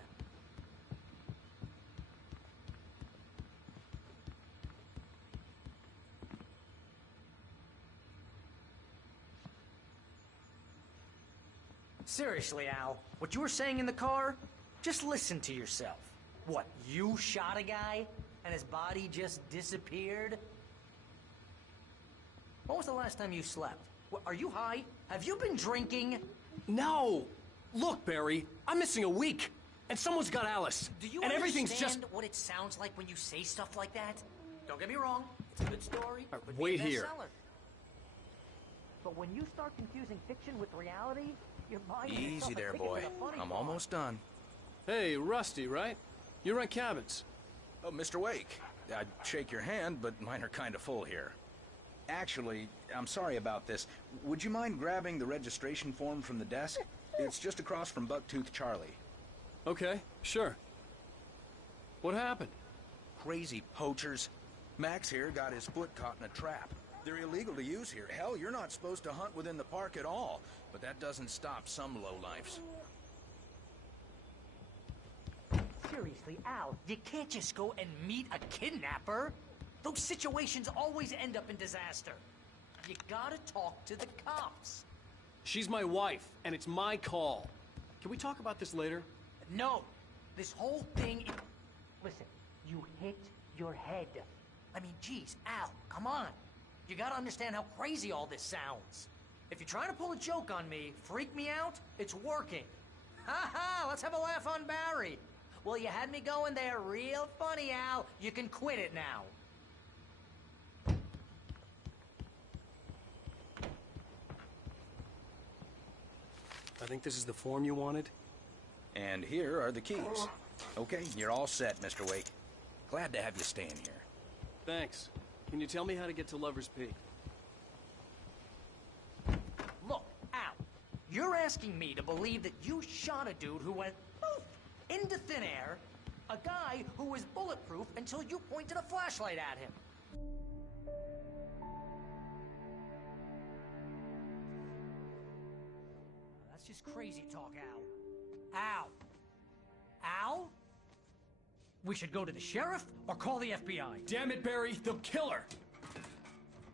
Seriously, Al, what you were saying in the car, just listen to yourself. What, you shot a guy and his body just disappeared? When was the last time you slept? What, are you high? Have you been drinking? No! Look, Barry, I'm missing a week, and someone's got Alice. Do you and everything's understand just... what it sounds like when you say stuff like that? Don't get me wrong, it's a good story. Right, could be wait a here. bestseller. But when you start confusing fiction with reality, you're buying yourself Easy a there, ticket boy. to the funny I'm farm. almost done. Hey, Rusty, right? You rent cabins. Oh, Mr. Wake. I'd shake your hand, but mine are kind of full here. Actually, I'm sorry about this. Would you mind grabbing the registration form from the desk? It's just across from Bucktooth Charlie. Okay, sure. What happened? Crazy poachers. Max here got his foot caught in a trap. They're illegal to use here. Hell, you're not supposed to hunt within the park at all. But that doesn't stop some lowlifes. Seriously, Al, you can't just go and meet a kidnapper. Those situations always end up in disaster. You gotta talk to the cops. She's my wife, and it's my call. Can we talk about this later? No, this whole thing... Listen, you hit your head. I mean, geez, Al, come on. You gotta understand how crazy all this sounds. If you're trying to pull a joke on me, freak me out, it's working. Ha ha, let's have a laugh on Barry. Well, you had me going there real funny, Al. You can quit it now. I think this is the form you wanted. And here are the keys. Okay, you're all set, Mr. Wake. Glad to have you staying here. Thanks. Can you tell me how to get to Lover's Peak? Look, Al, you're asking me to believe that you shot a dude who went poof into thin air, a guy who was bulletproof until you pointed a flashlight at him. That's just crazy talk, Al. Al? Al? We should go to the sheriff or call the FBI. Damn it, Barry, they'll kill her!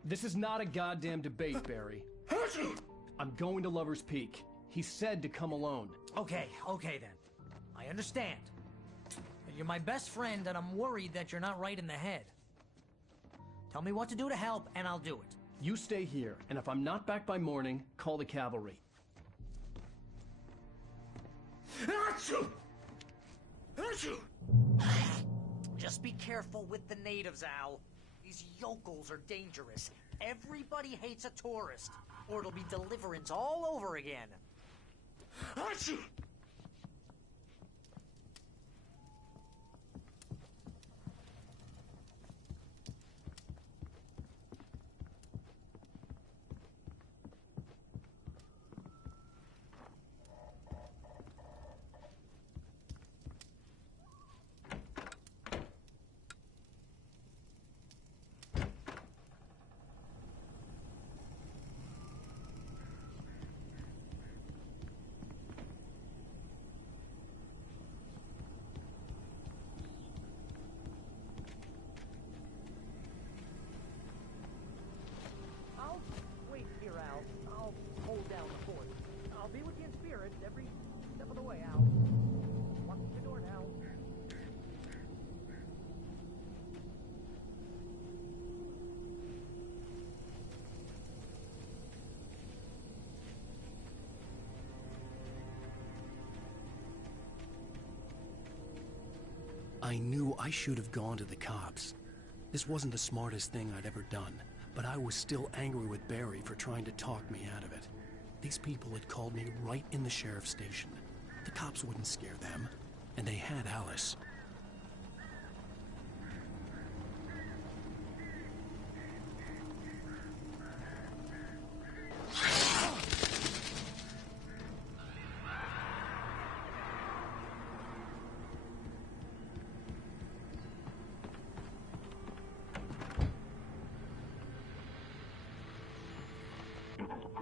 This is not a goddamn debate, Barry. I'm going to Lover's Peak. He said to come alone. Okay then. I understand. You're my best friend, and I'm worried that you're not right in the head. Tell me what to do to help, and I'll do it. You stay here, and if I'm not back by morning, call the cavalry. Achoo! Achoo! Just be careful with the natives, Al. These yokels are dangerous. Everybody hates a tourist, or it'll be Deliverance all over again. Achoo! I knew I should have gone to the cops. This wasn't the smartest thing I'd ever done, but I was still angry with Barry for trying to talk me out of it. These people had called me right in the sheriff's station. The cops wouldn't scare them, and they had Alice.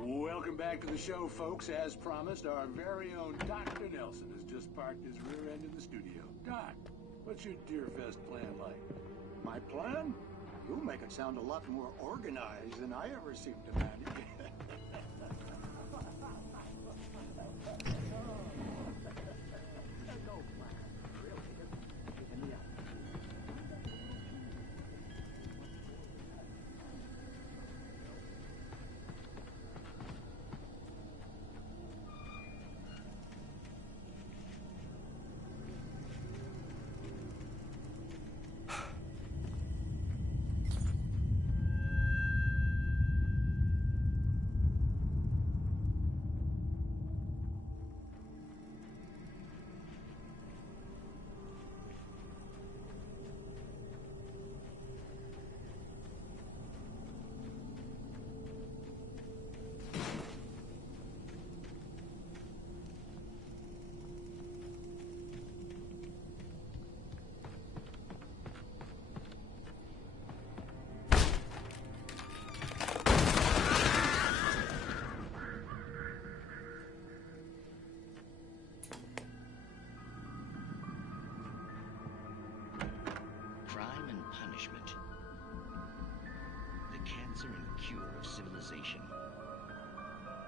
Welcome back to the show, folks. As promised, our very own Dr. Nelson has just parked his rear end in the studio. Doc, what's your Deerfest plan like? My plan? You make it sound a lot more organized than I ever seem to manage.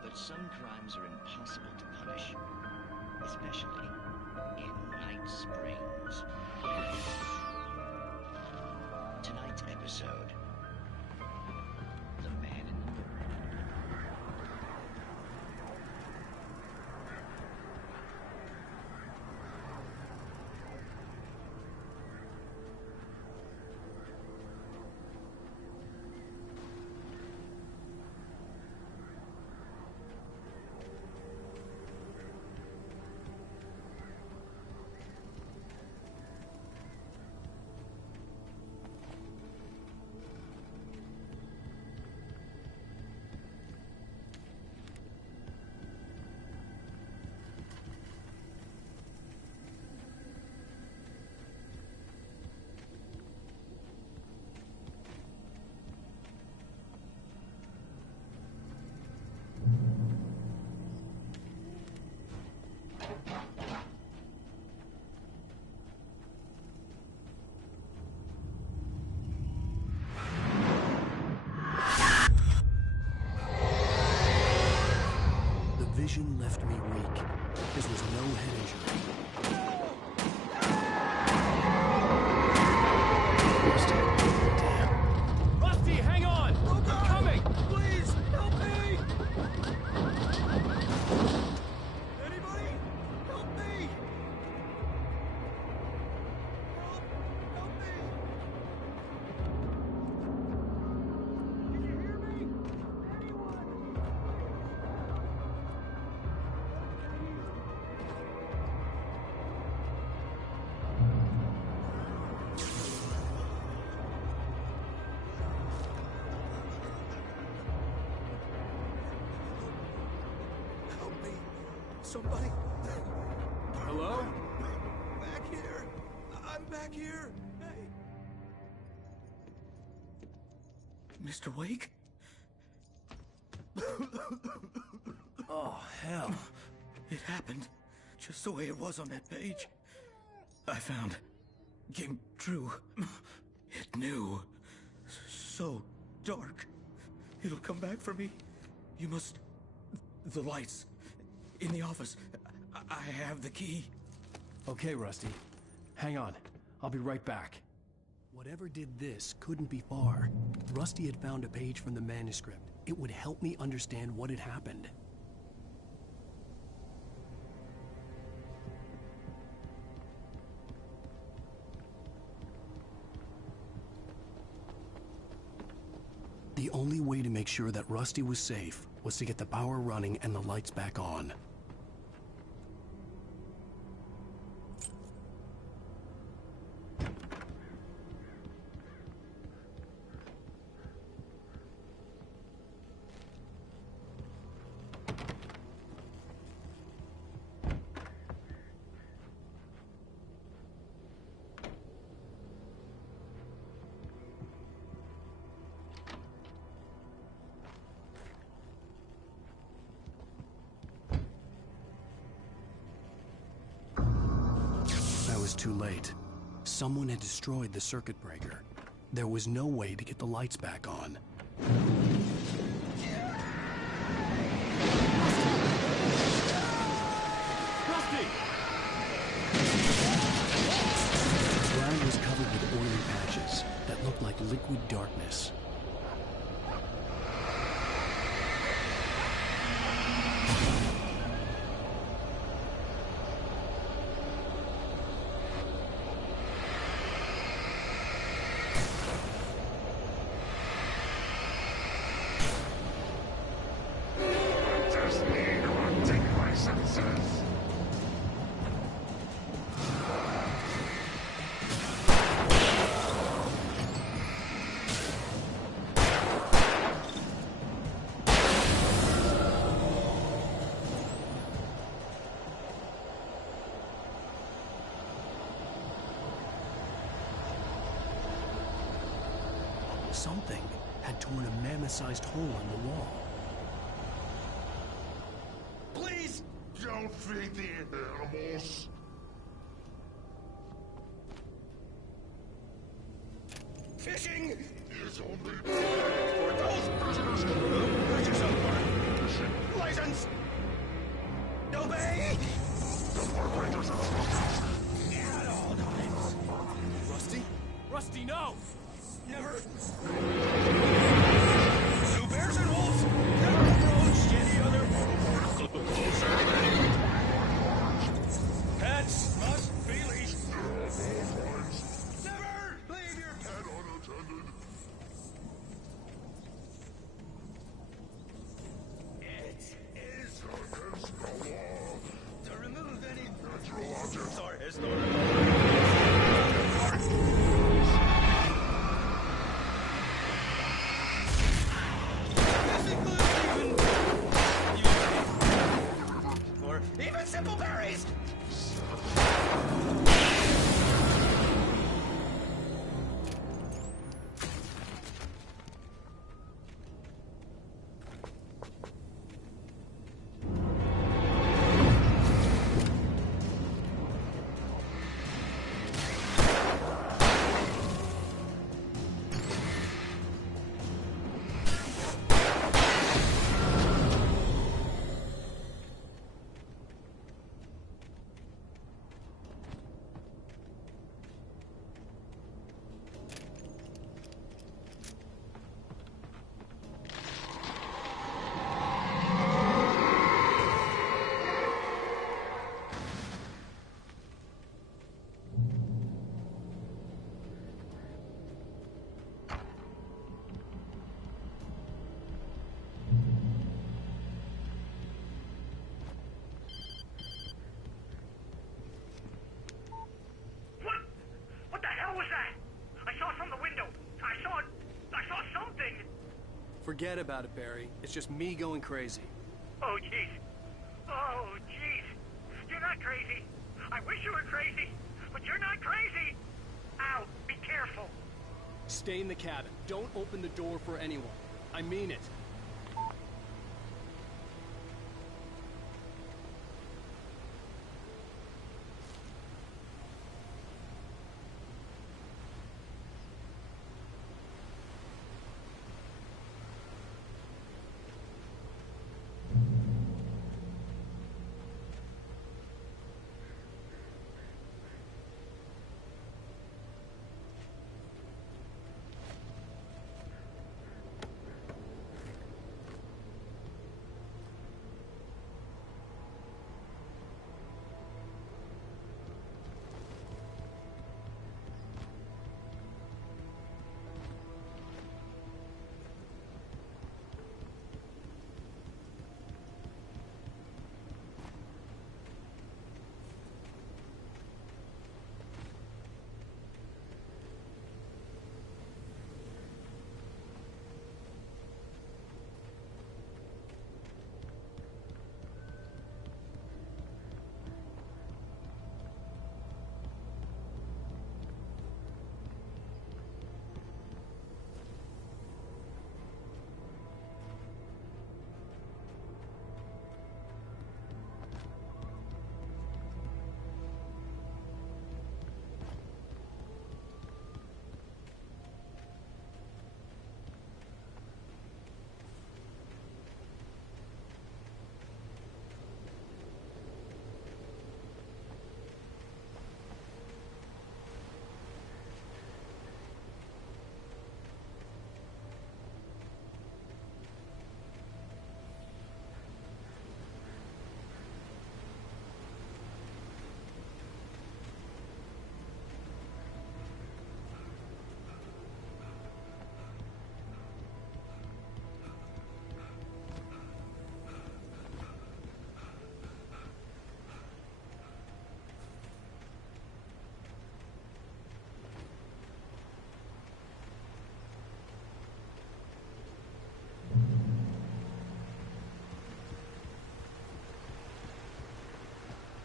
But some crimes are impossible to punish, especially in Night Springs. Tonight's episode, vision left me weak. This was no head injury. Rusty, hang on! I'm coming! Please, help me! Anybody? Help me! Help me! Can you hear me? Anyone? Help me. Somebody. Hello? Back here. I'm back here. Hey. Mr. Wake? Oh, hell. It happened just the way it was on that page. I found. Came true. It knew. So dark. It'll come back for me. You must. The lights. In the office. I have the key. Okay, Rusty. Hang on. I'll be right back. Whatever did this couldn't be far. Rusty had found a page from the manuscript. It would help me understand what had happened. The only way to make sure that Rusty was safe was to get the power running and the lights back on. I was too late. Someone had destroyed the circuit breaker. There was no way to get the lights back on. Rusty! The ground was covered with oily patches that looked like liquid darkness. Something had torn a mammoth-sized hole in the wall. Please don't feed the animals. Fishing is only for those prisoners who purchase a fishing license. Obey! At all times. Rusty? Rusty, no! Never. No bears and wolves never approached any other closer. Pets must be leashed. Never leave your pet unattended. It is against the law to remove any natural objects or historical. Forget about it, Barry. It's just me going crazy. Oh, jeez. Oh, jeez. You're not crazy. I wish you were crazy, but you're not crazy. Ow, be careful. Stay in the cabin. Don't open the door for anyone. I mean it.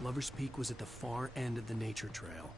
Lover's Peak was at the far end of the nature trail.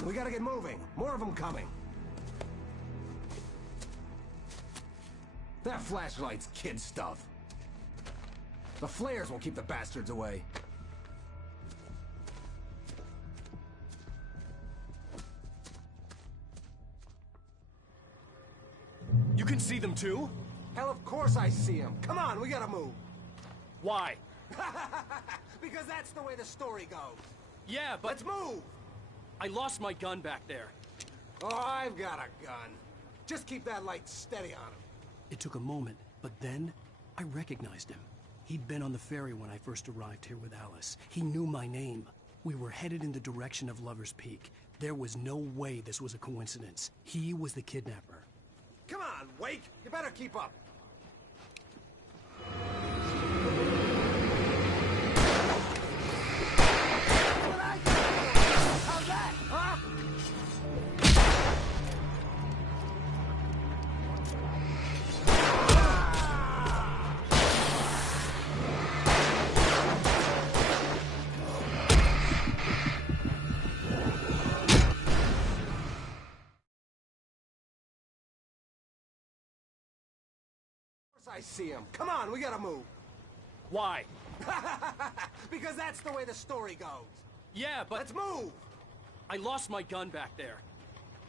on, we gotta get moving. More of them coming. That flashlight's kid stuff. The flares will keep the bastards away. You can see them too? Hell, of course I see them. Come on, we gotta move. Why? Because that's the way the story goes. Yeah, but... Let's move! I lost my gun back there. Oh, I've got a gun. Just keep that light steady on him. It took a moment, but then I recognized him. He'd been on the ferry when I first arrived here with Alice. He knew my name. We were headed in the direction of Lover's Peak. There was no way this was a coincidence. He was the kidnapper. Come on, Wake! You better keep up. How's that, huh? I see him. Come on, we gotta move. Why? Because that's the way the story goes. Yeah, but... Let's move! I lost my gun back there.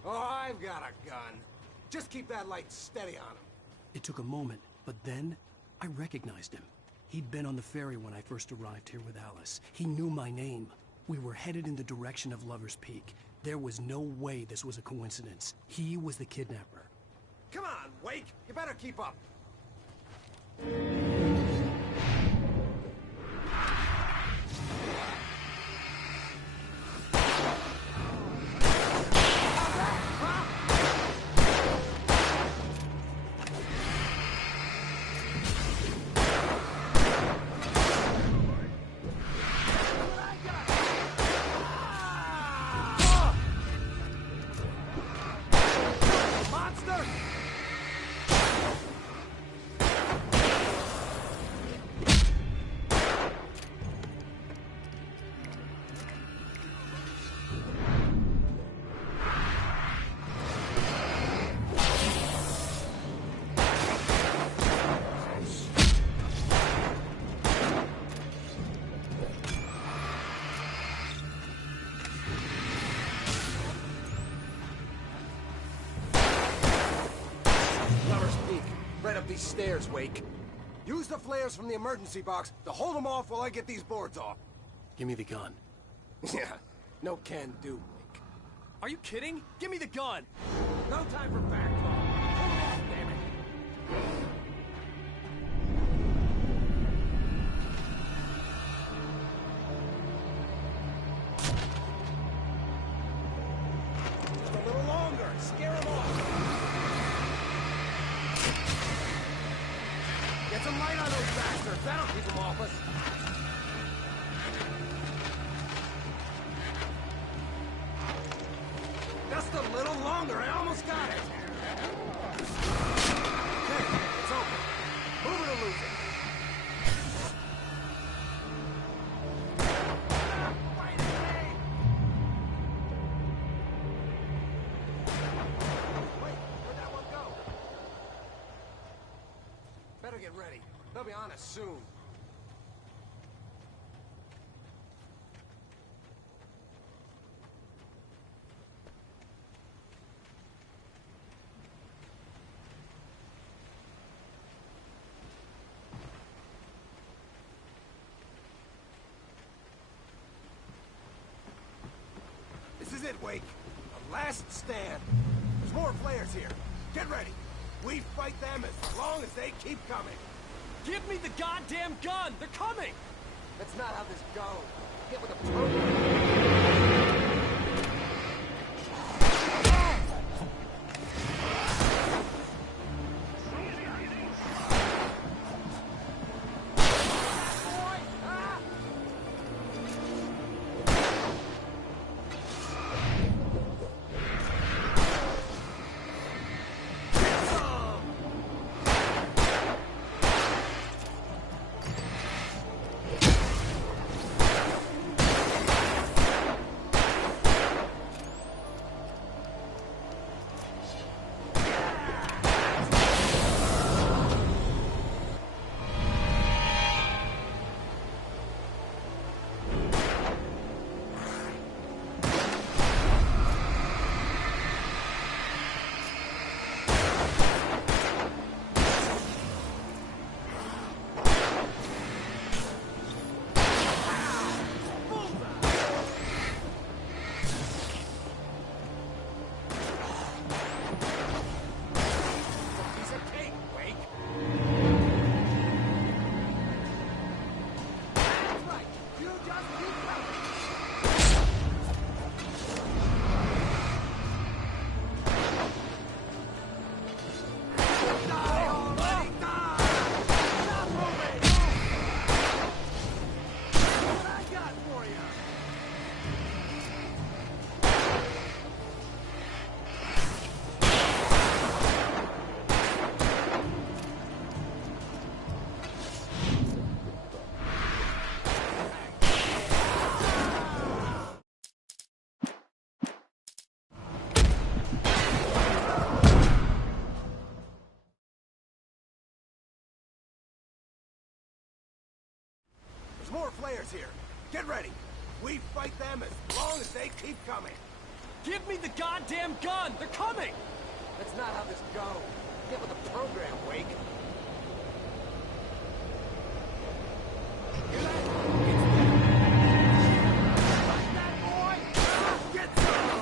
Oh, I've got a gun. Just keep that light steady on him. It took a moment, but then I recognized him. He'd been on the ferry when I first arrived here with Alice. He knew my name. We were headed in the direction of Lover's Peak. There was no way this was a coincidence. He was the kidnapper. Come on, Wake! You better keep up. These stairs, Wake. Use the flares from the emergency box to hold them off while I get these boards off. Give me the gun. Yeah, no can do, Wake. Are you kidding? Give me the gun! No time for back talk. Pull them off, damn it! Just a little longer. Scare them off. Get some light on those bastards. That'll keep them off us. Just a little longer. I almost got it. Okay, it's open. Move it or lose it. Wait, where'd that one go? Better get ready. They'll be on us soon. This is it, Wake. A last stand. There's more flares here. Get ready. We fight them as long as they keep coming. Give me the goddamn gun! They're coming! That's not how this goes. Hit with a program. here. Get ready. We fight them as long as they keep coming. Give me the goddamn gun! They're coming! That's not how this goes. Get with the program, Wake. Hear that? It's that boy! Get some!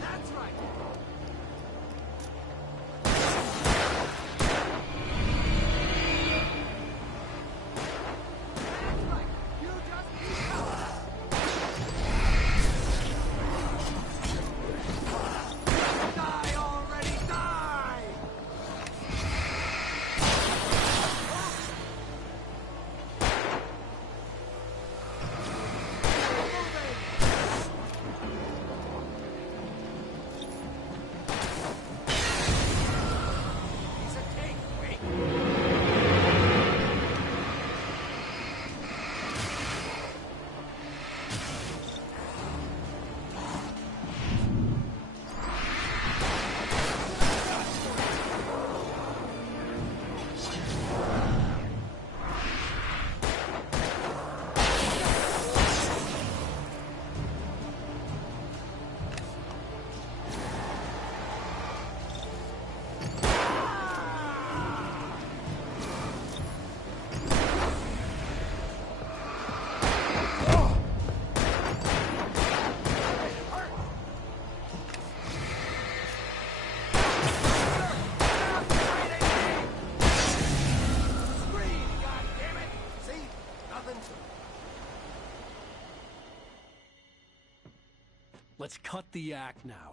That's right! Die already, die! He's a tank, Wake. Scream, goddammit! See? Nothing. Let's cut the act now.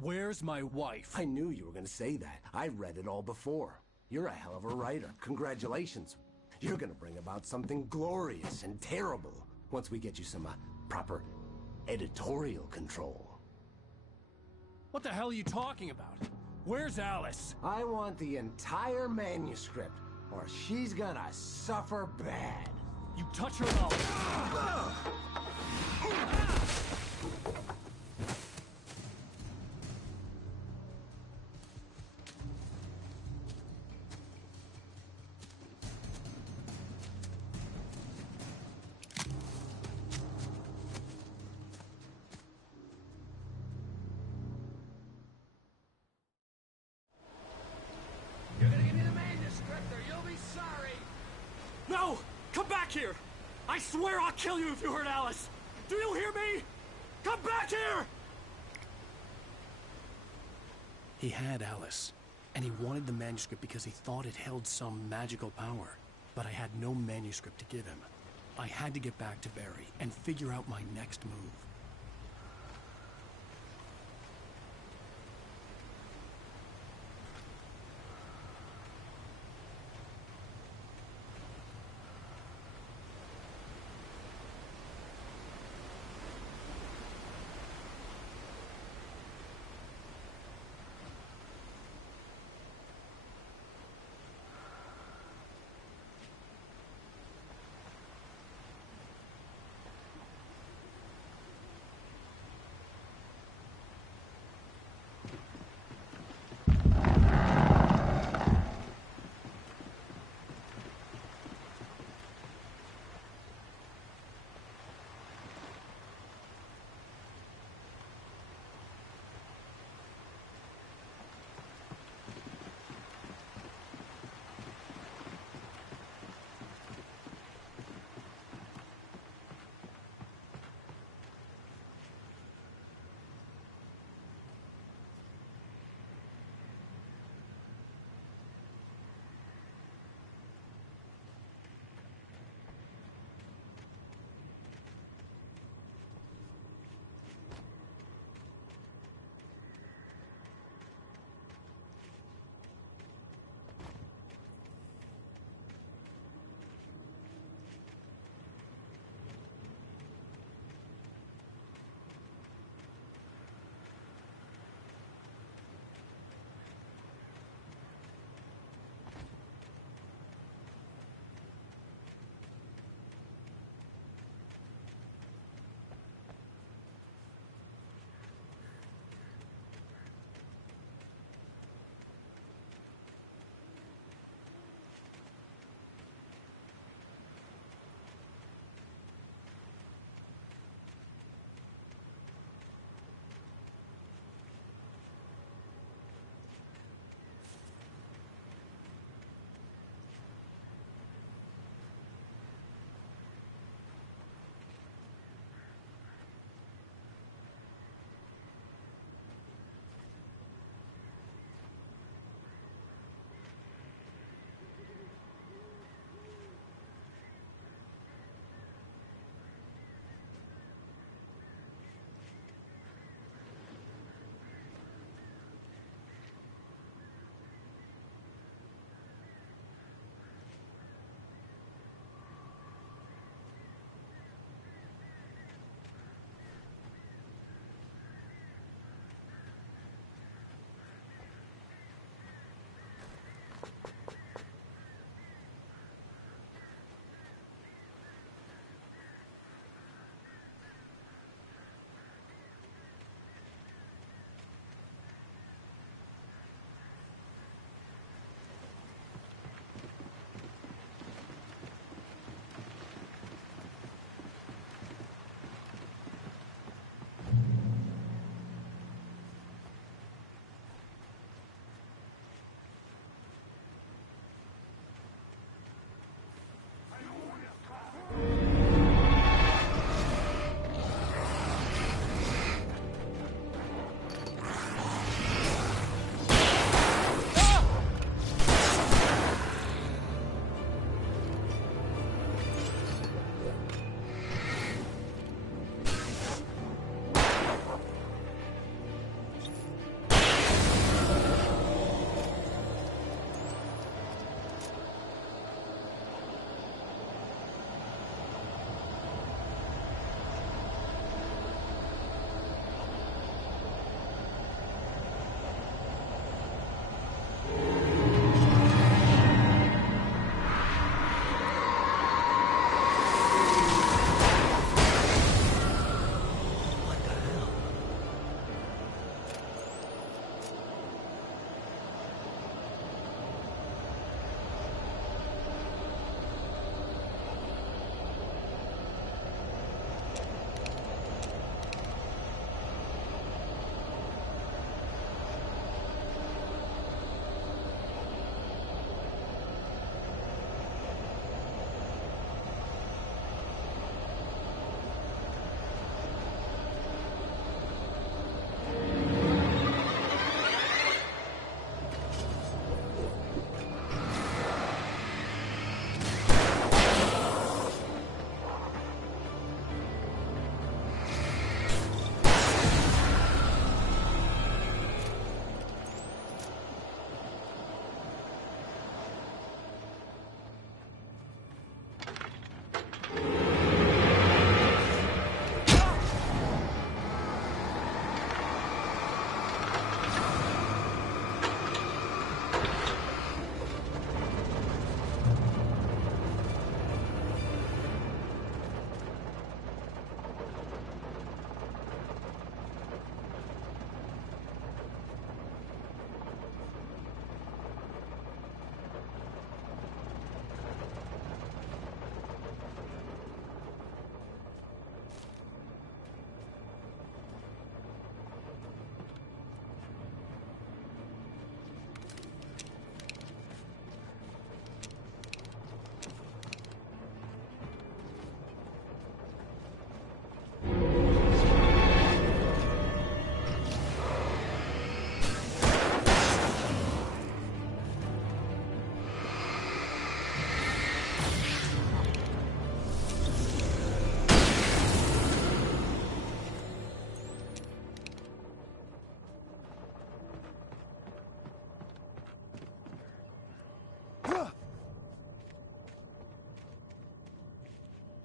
Where's my wife? I knew you were going to say that. I read it all before. You're a hell of a writer. Congratulations. You're going to bring about something glorious and terrible once we get you some proper editorial control. What the hell are you talking about? Where's Alice? I want the entire manuscript, or she's gonna suffer bad. You touch her mouth. You're gonna give me the manuscript or you'll be sorry! No! Come back here! I swear I'll kill you if you hurt Alice! Do you hear me? Come back here! He had Alice, and he wanted the manuscript because he thought it held some magical power. But I had no manuscript to give him. I had to get back to Barry and figure out my next move.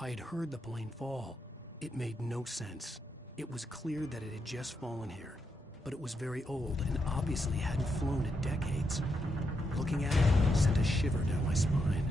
I had heard the plane fall. It made no sense. It was clear that it had just fallen here, but it was very old and obviously hadn't flown in decades. Looking at it sent a shiver down my spine.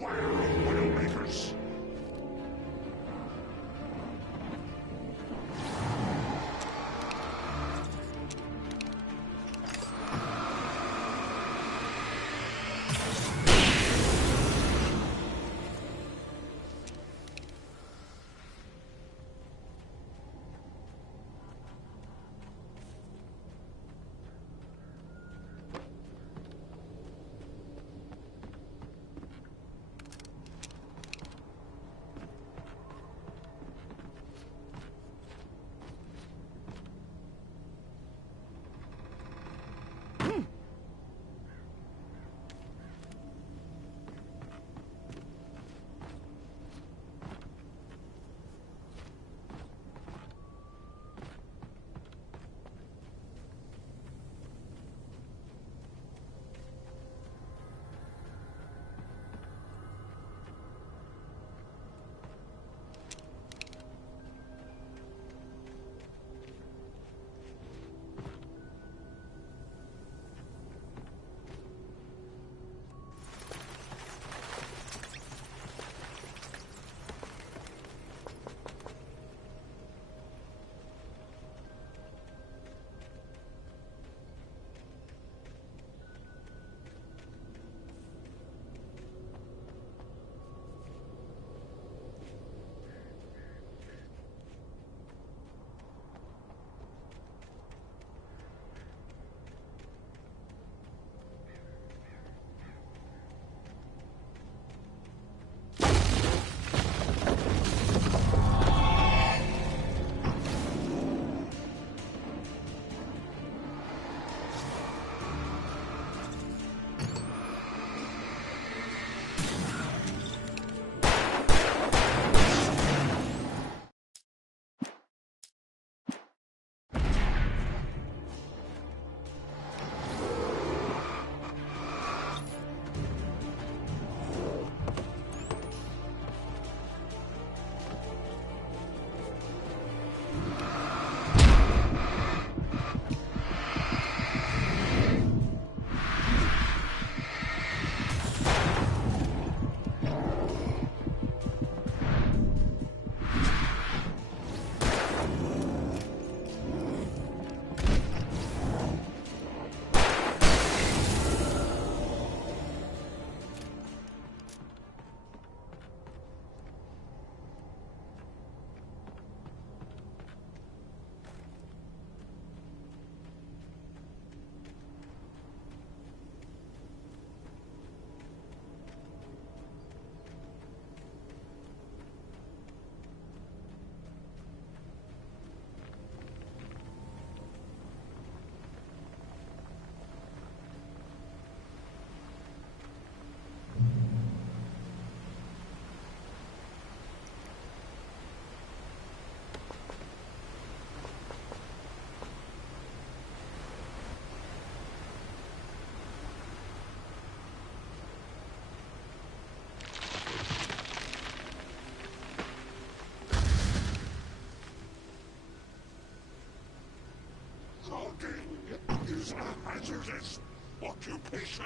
Beware of Widowmakers. Is a hazardous occupation.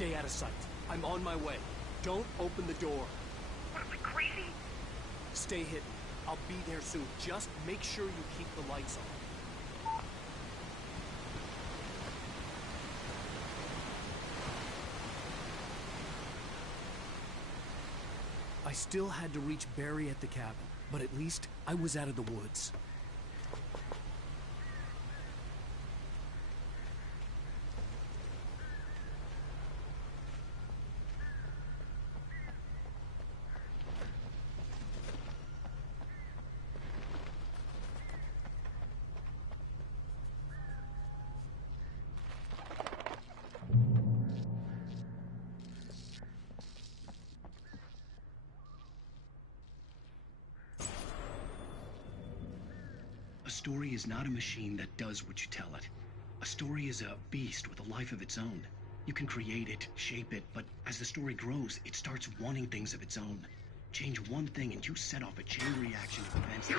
Stay out of sight. I'm on my way. Don't open the door. What, am I crazy? Stay hidden. I'll be there soon. Just make sure you keep the lights on. I still had to reach Barry at the cabin, but at least I was out of the woods. A story is not a machine that does what you tell it. A story is a beast with a life of its own. You can create it, shape it, but as the story grows, it starts wanting things of its own. Change one thing and you set off a chain reaction of events that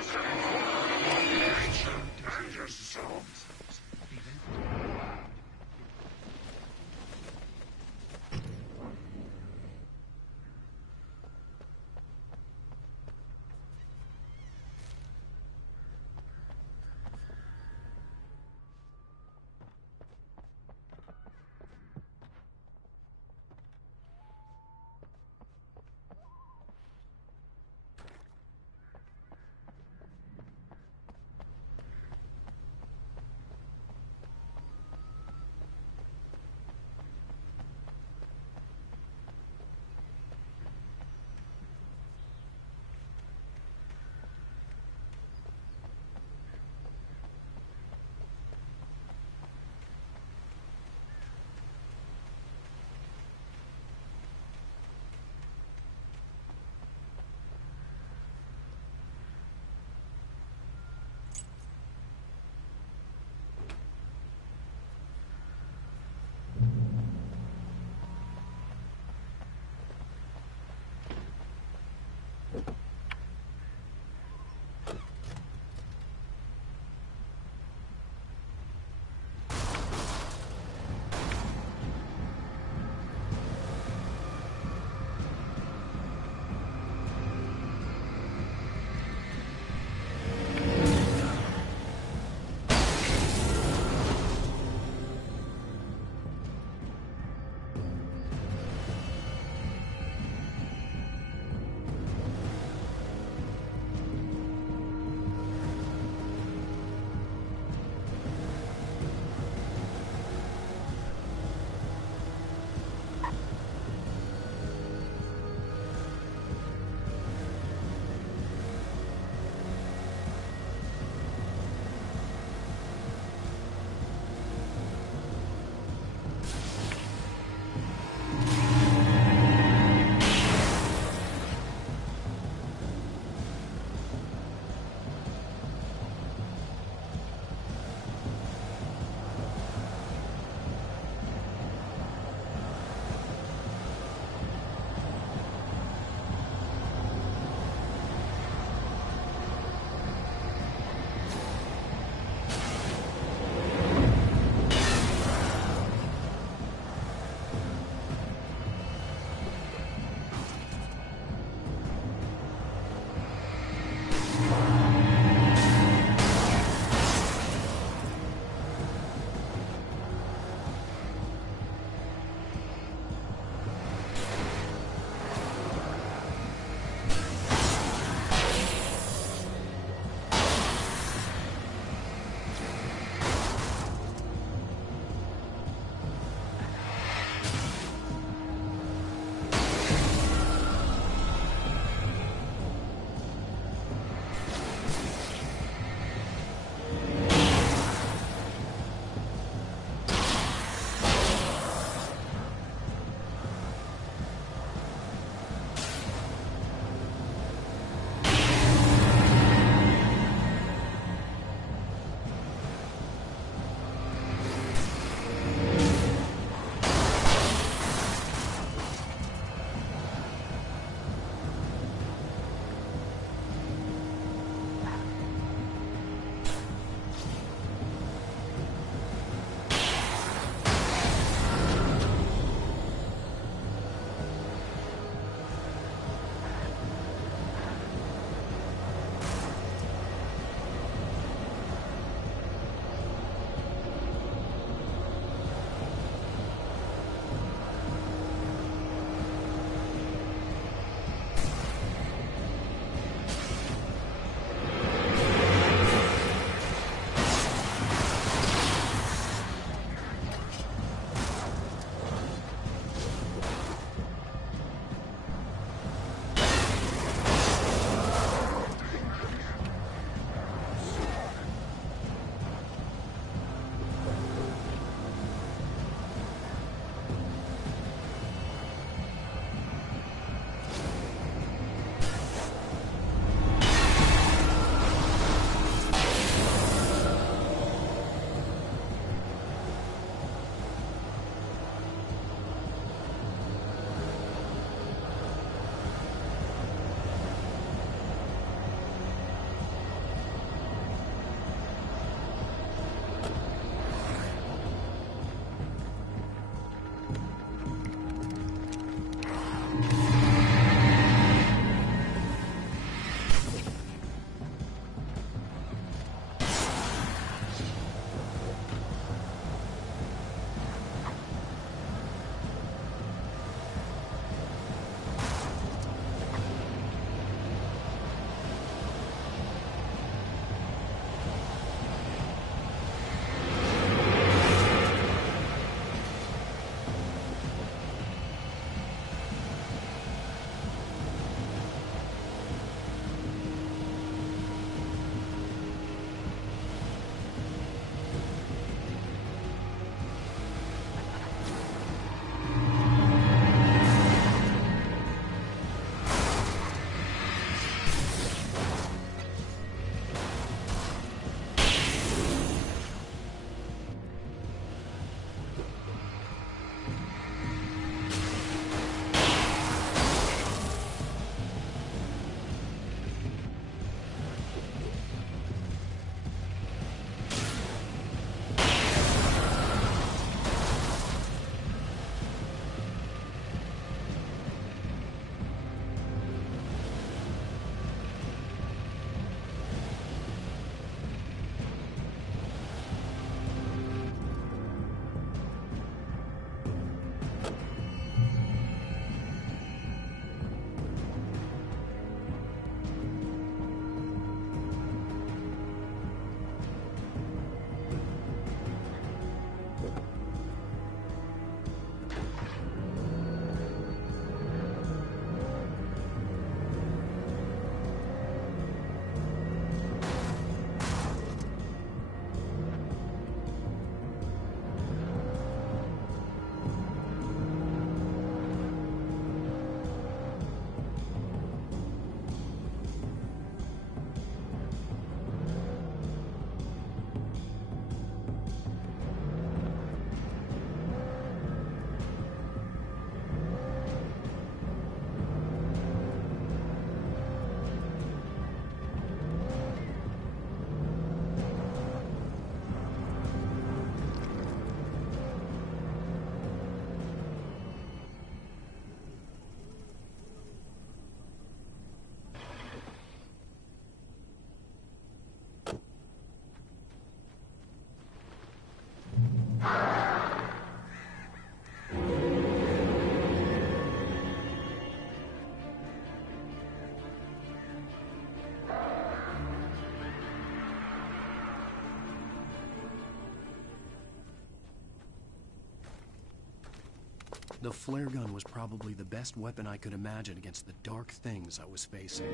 The flare gun was probably the best weapon I could imagine against the dark things I was facing.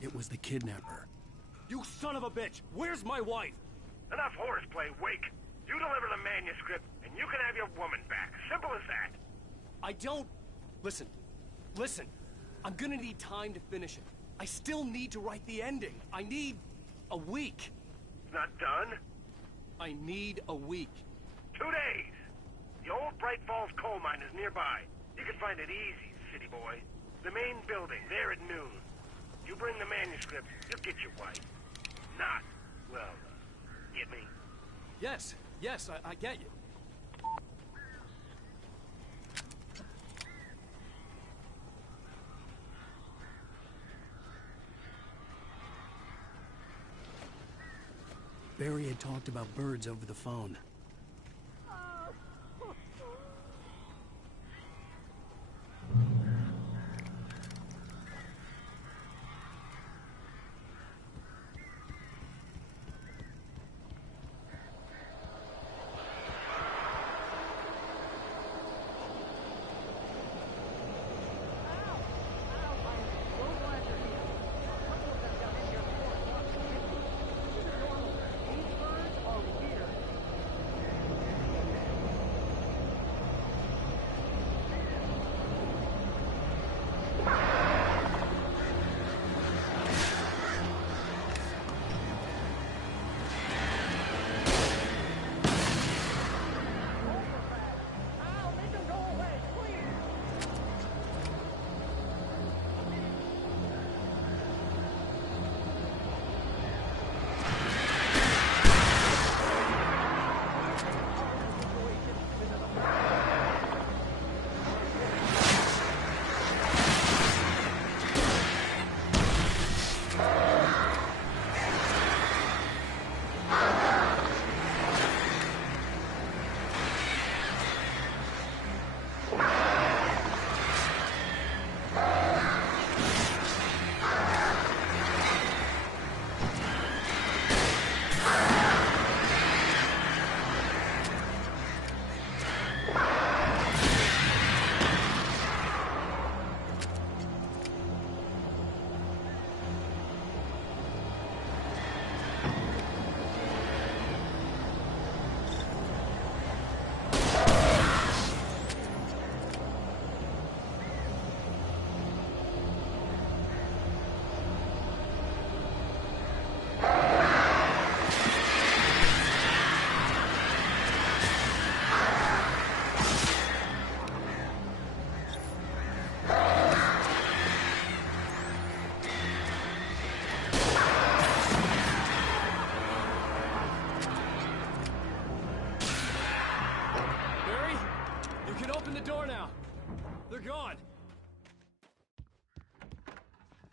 It was the kidnapper. You son of a bitch! Where's my wife? Enough horseplay, Wake. You deliver the manuscript, and you can have your woman back. Simple as that. I don't... Listen. Listen. I'm gonna need time to finish it. I still need to write the ending. I need... a week. Not done? I need a week. 2 days. The old Bright Falls coal mine is nearby. You can find it easy, city boy. The main building, there at noon. You bring the manuscript, you'll get your wife. Not, well, get me? Yes, I get you. Barry had talked about birds over the phone.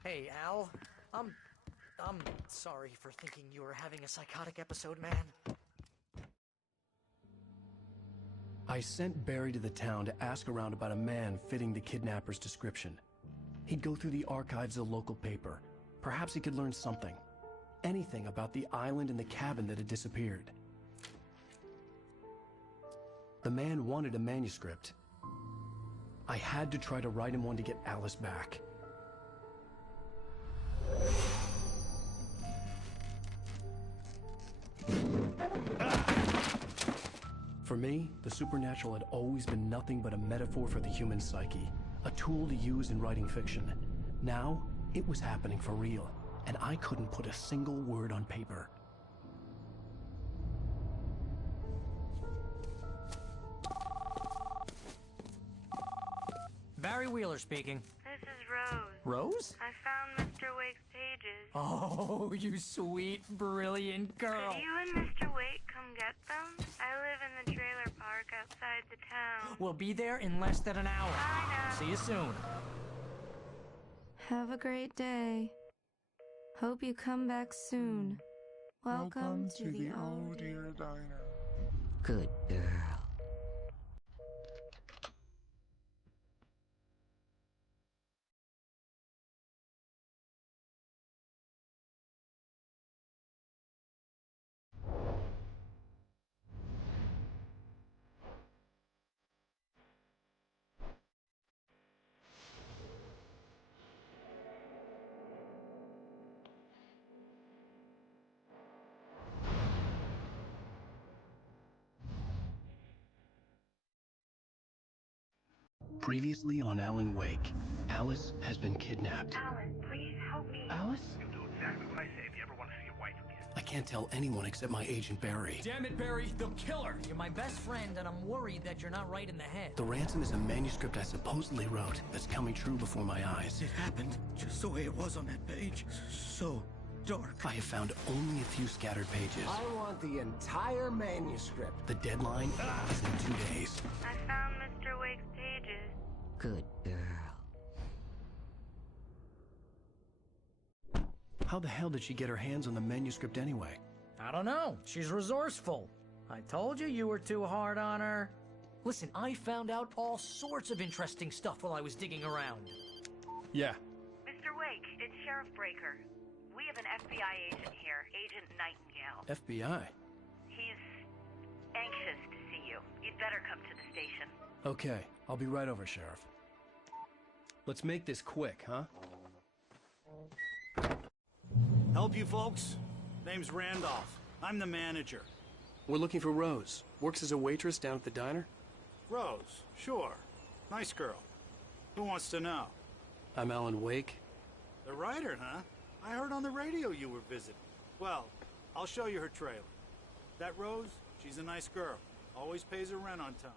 Hey, Al. I'm sorry for thinking you were having a psychotic episode, man. I sent Barry to the town to ask around about a man fitting the kidnapper's description. He'd go through the archives of the local paper. Perhaps he could learn something. Anything about the island and the cabin that had disappeared. The man wanted a manuscript. I had to try to write him one to get Alice back. For me, the supernatural had always been nothing but a metaphor for the human psyche, a tool to use in writing fiction. Now, it was happening for real, and I couldn't put a single word on paper. Barry Wheeler speaking. This is Rose. Rose? I found Mr. Wake's pages. Oh, you sweet, brilliant girl. Could you and Mr. Wake come get them? I live in the trailer park outside the town. We'll be there in less than an hour. Bye now. See you soon. Have a great day. Hope you come back soon. Welcome to the Oh Dear Diner. Good girl. Previously on Alan Wake, Alice has been kidnapped. Alan, please help me. Alice? You'll do exactly what I say if you ever want to see your wife again. I can't tell anyone except my agent Barry. Damn it, Barry, they'll kill her. You're my best friend, and I'm worried that you're not right in the head. The ransom is a manuscript I supposedly wrote that's coming true before my eyes. It happened just the way it was on that page. So dark. I have found only a few scattered pages. I want the entire manuscript. The deadline is in 2 days. I found Mr. Wake's pages. Good girl. How the hell did she get her hands on the manuscript anyway? I don't know. She's resourceful. I told you were too hard on her. Listen, I found out all sorts of interesting stuff while I was digging around. Yeah. Mr. Wake, it's Sheriff Breaker. We have an FBI agent here, Agent Nightingale. FBI? He's anxious to see you. You'd better come to the station. Okay, I'll be right over, Sheriff. Let's make this quick, huh? Help you folks? Name's Randolph. I'm the manager. We're looking for Rose. Works as a waitress down at the diner? Rose, sure. Nice girl. Who wants to know? I'm Alan Wake. The writer, huh? I heard on the radio you were visiting. Well, I'll show you her trailer. That Rose, she's a nice girl. Always pays her rent on time.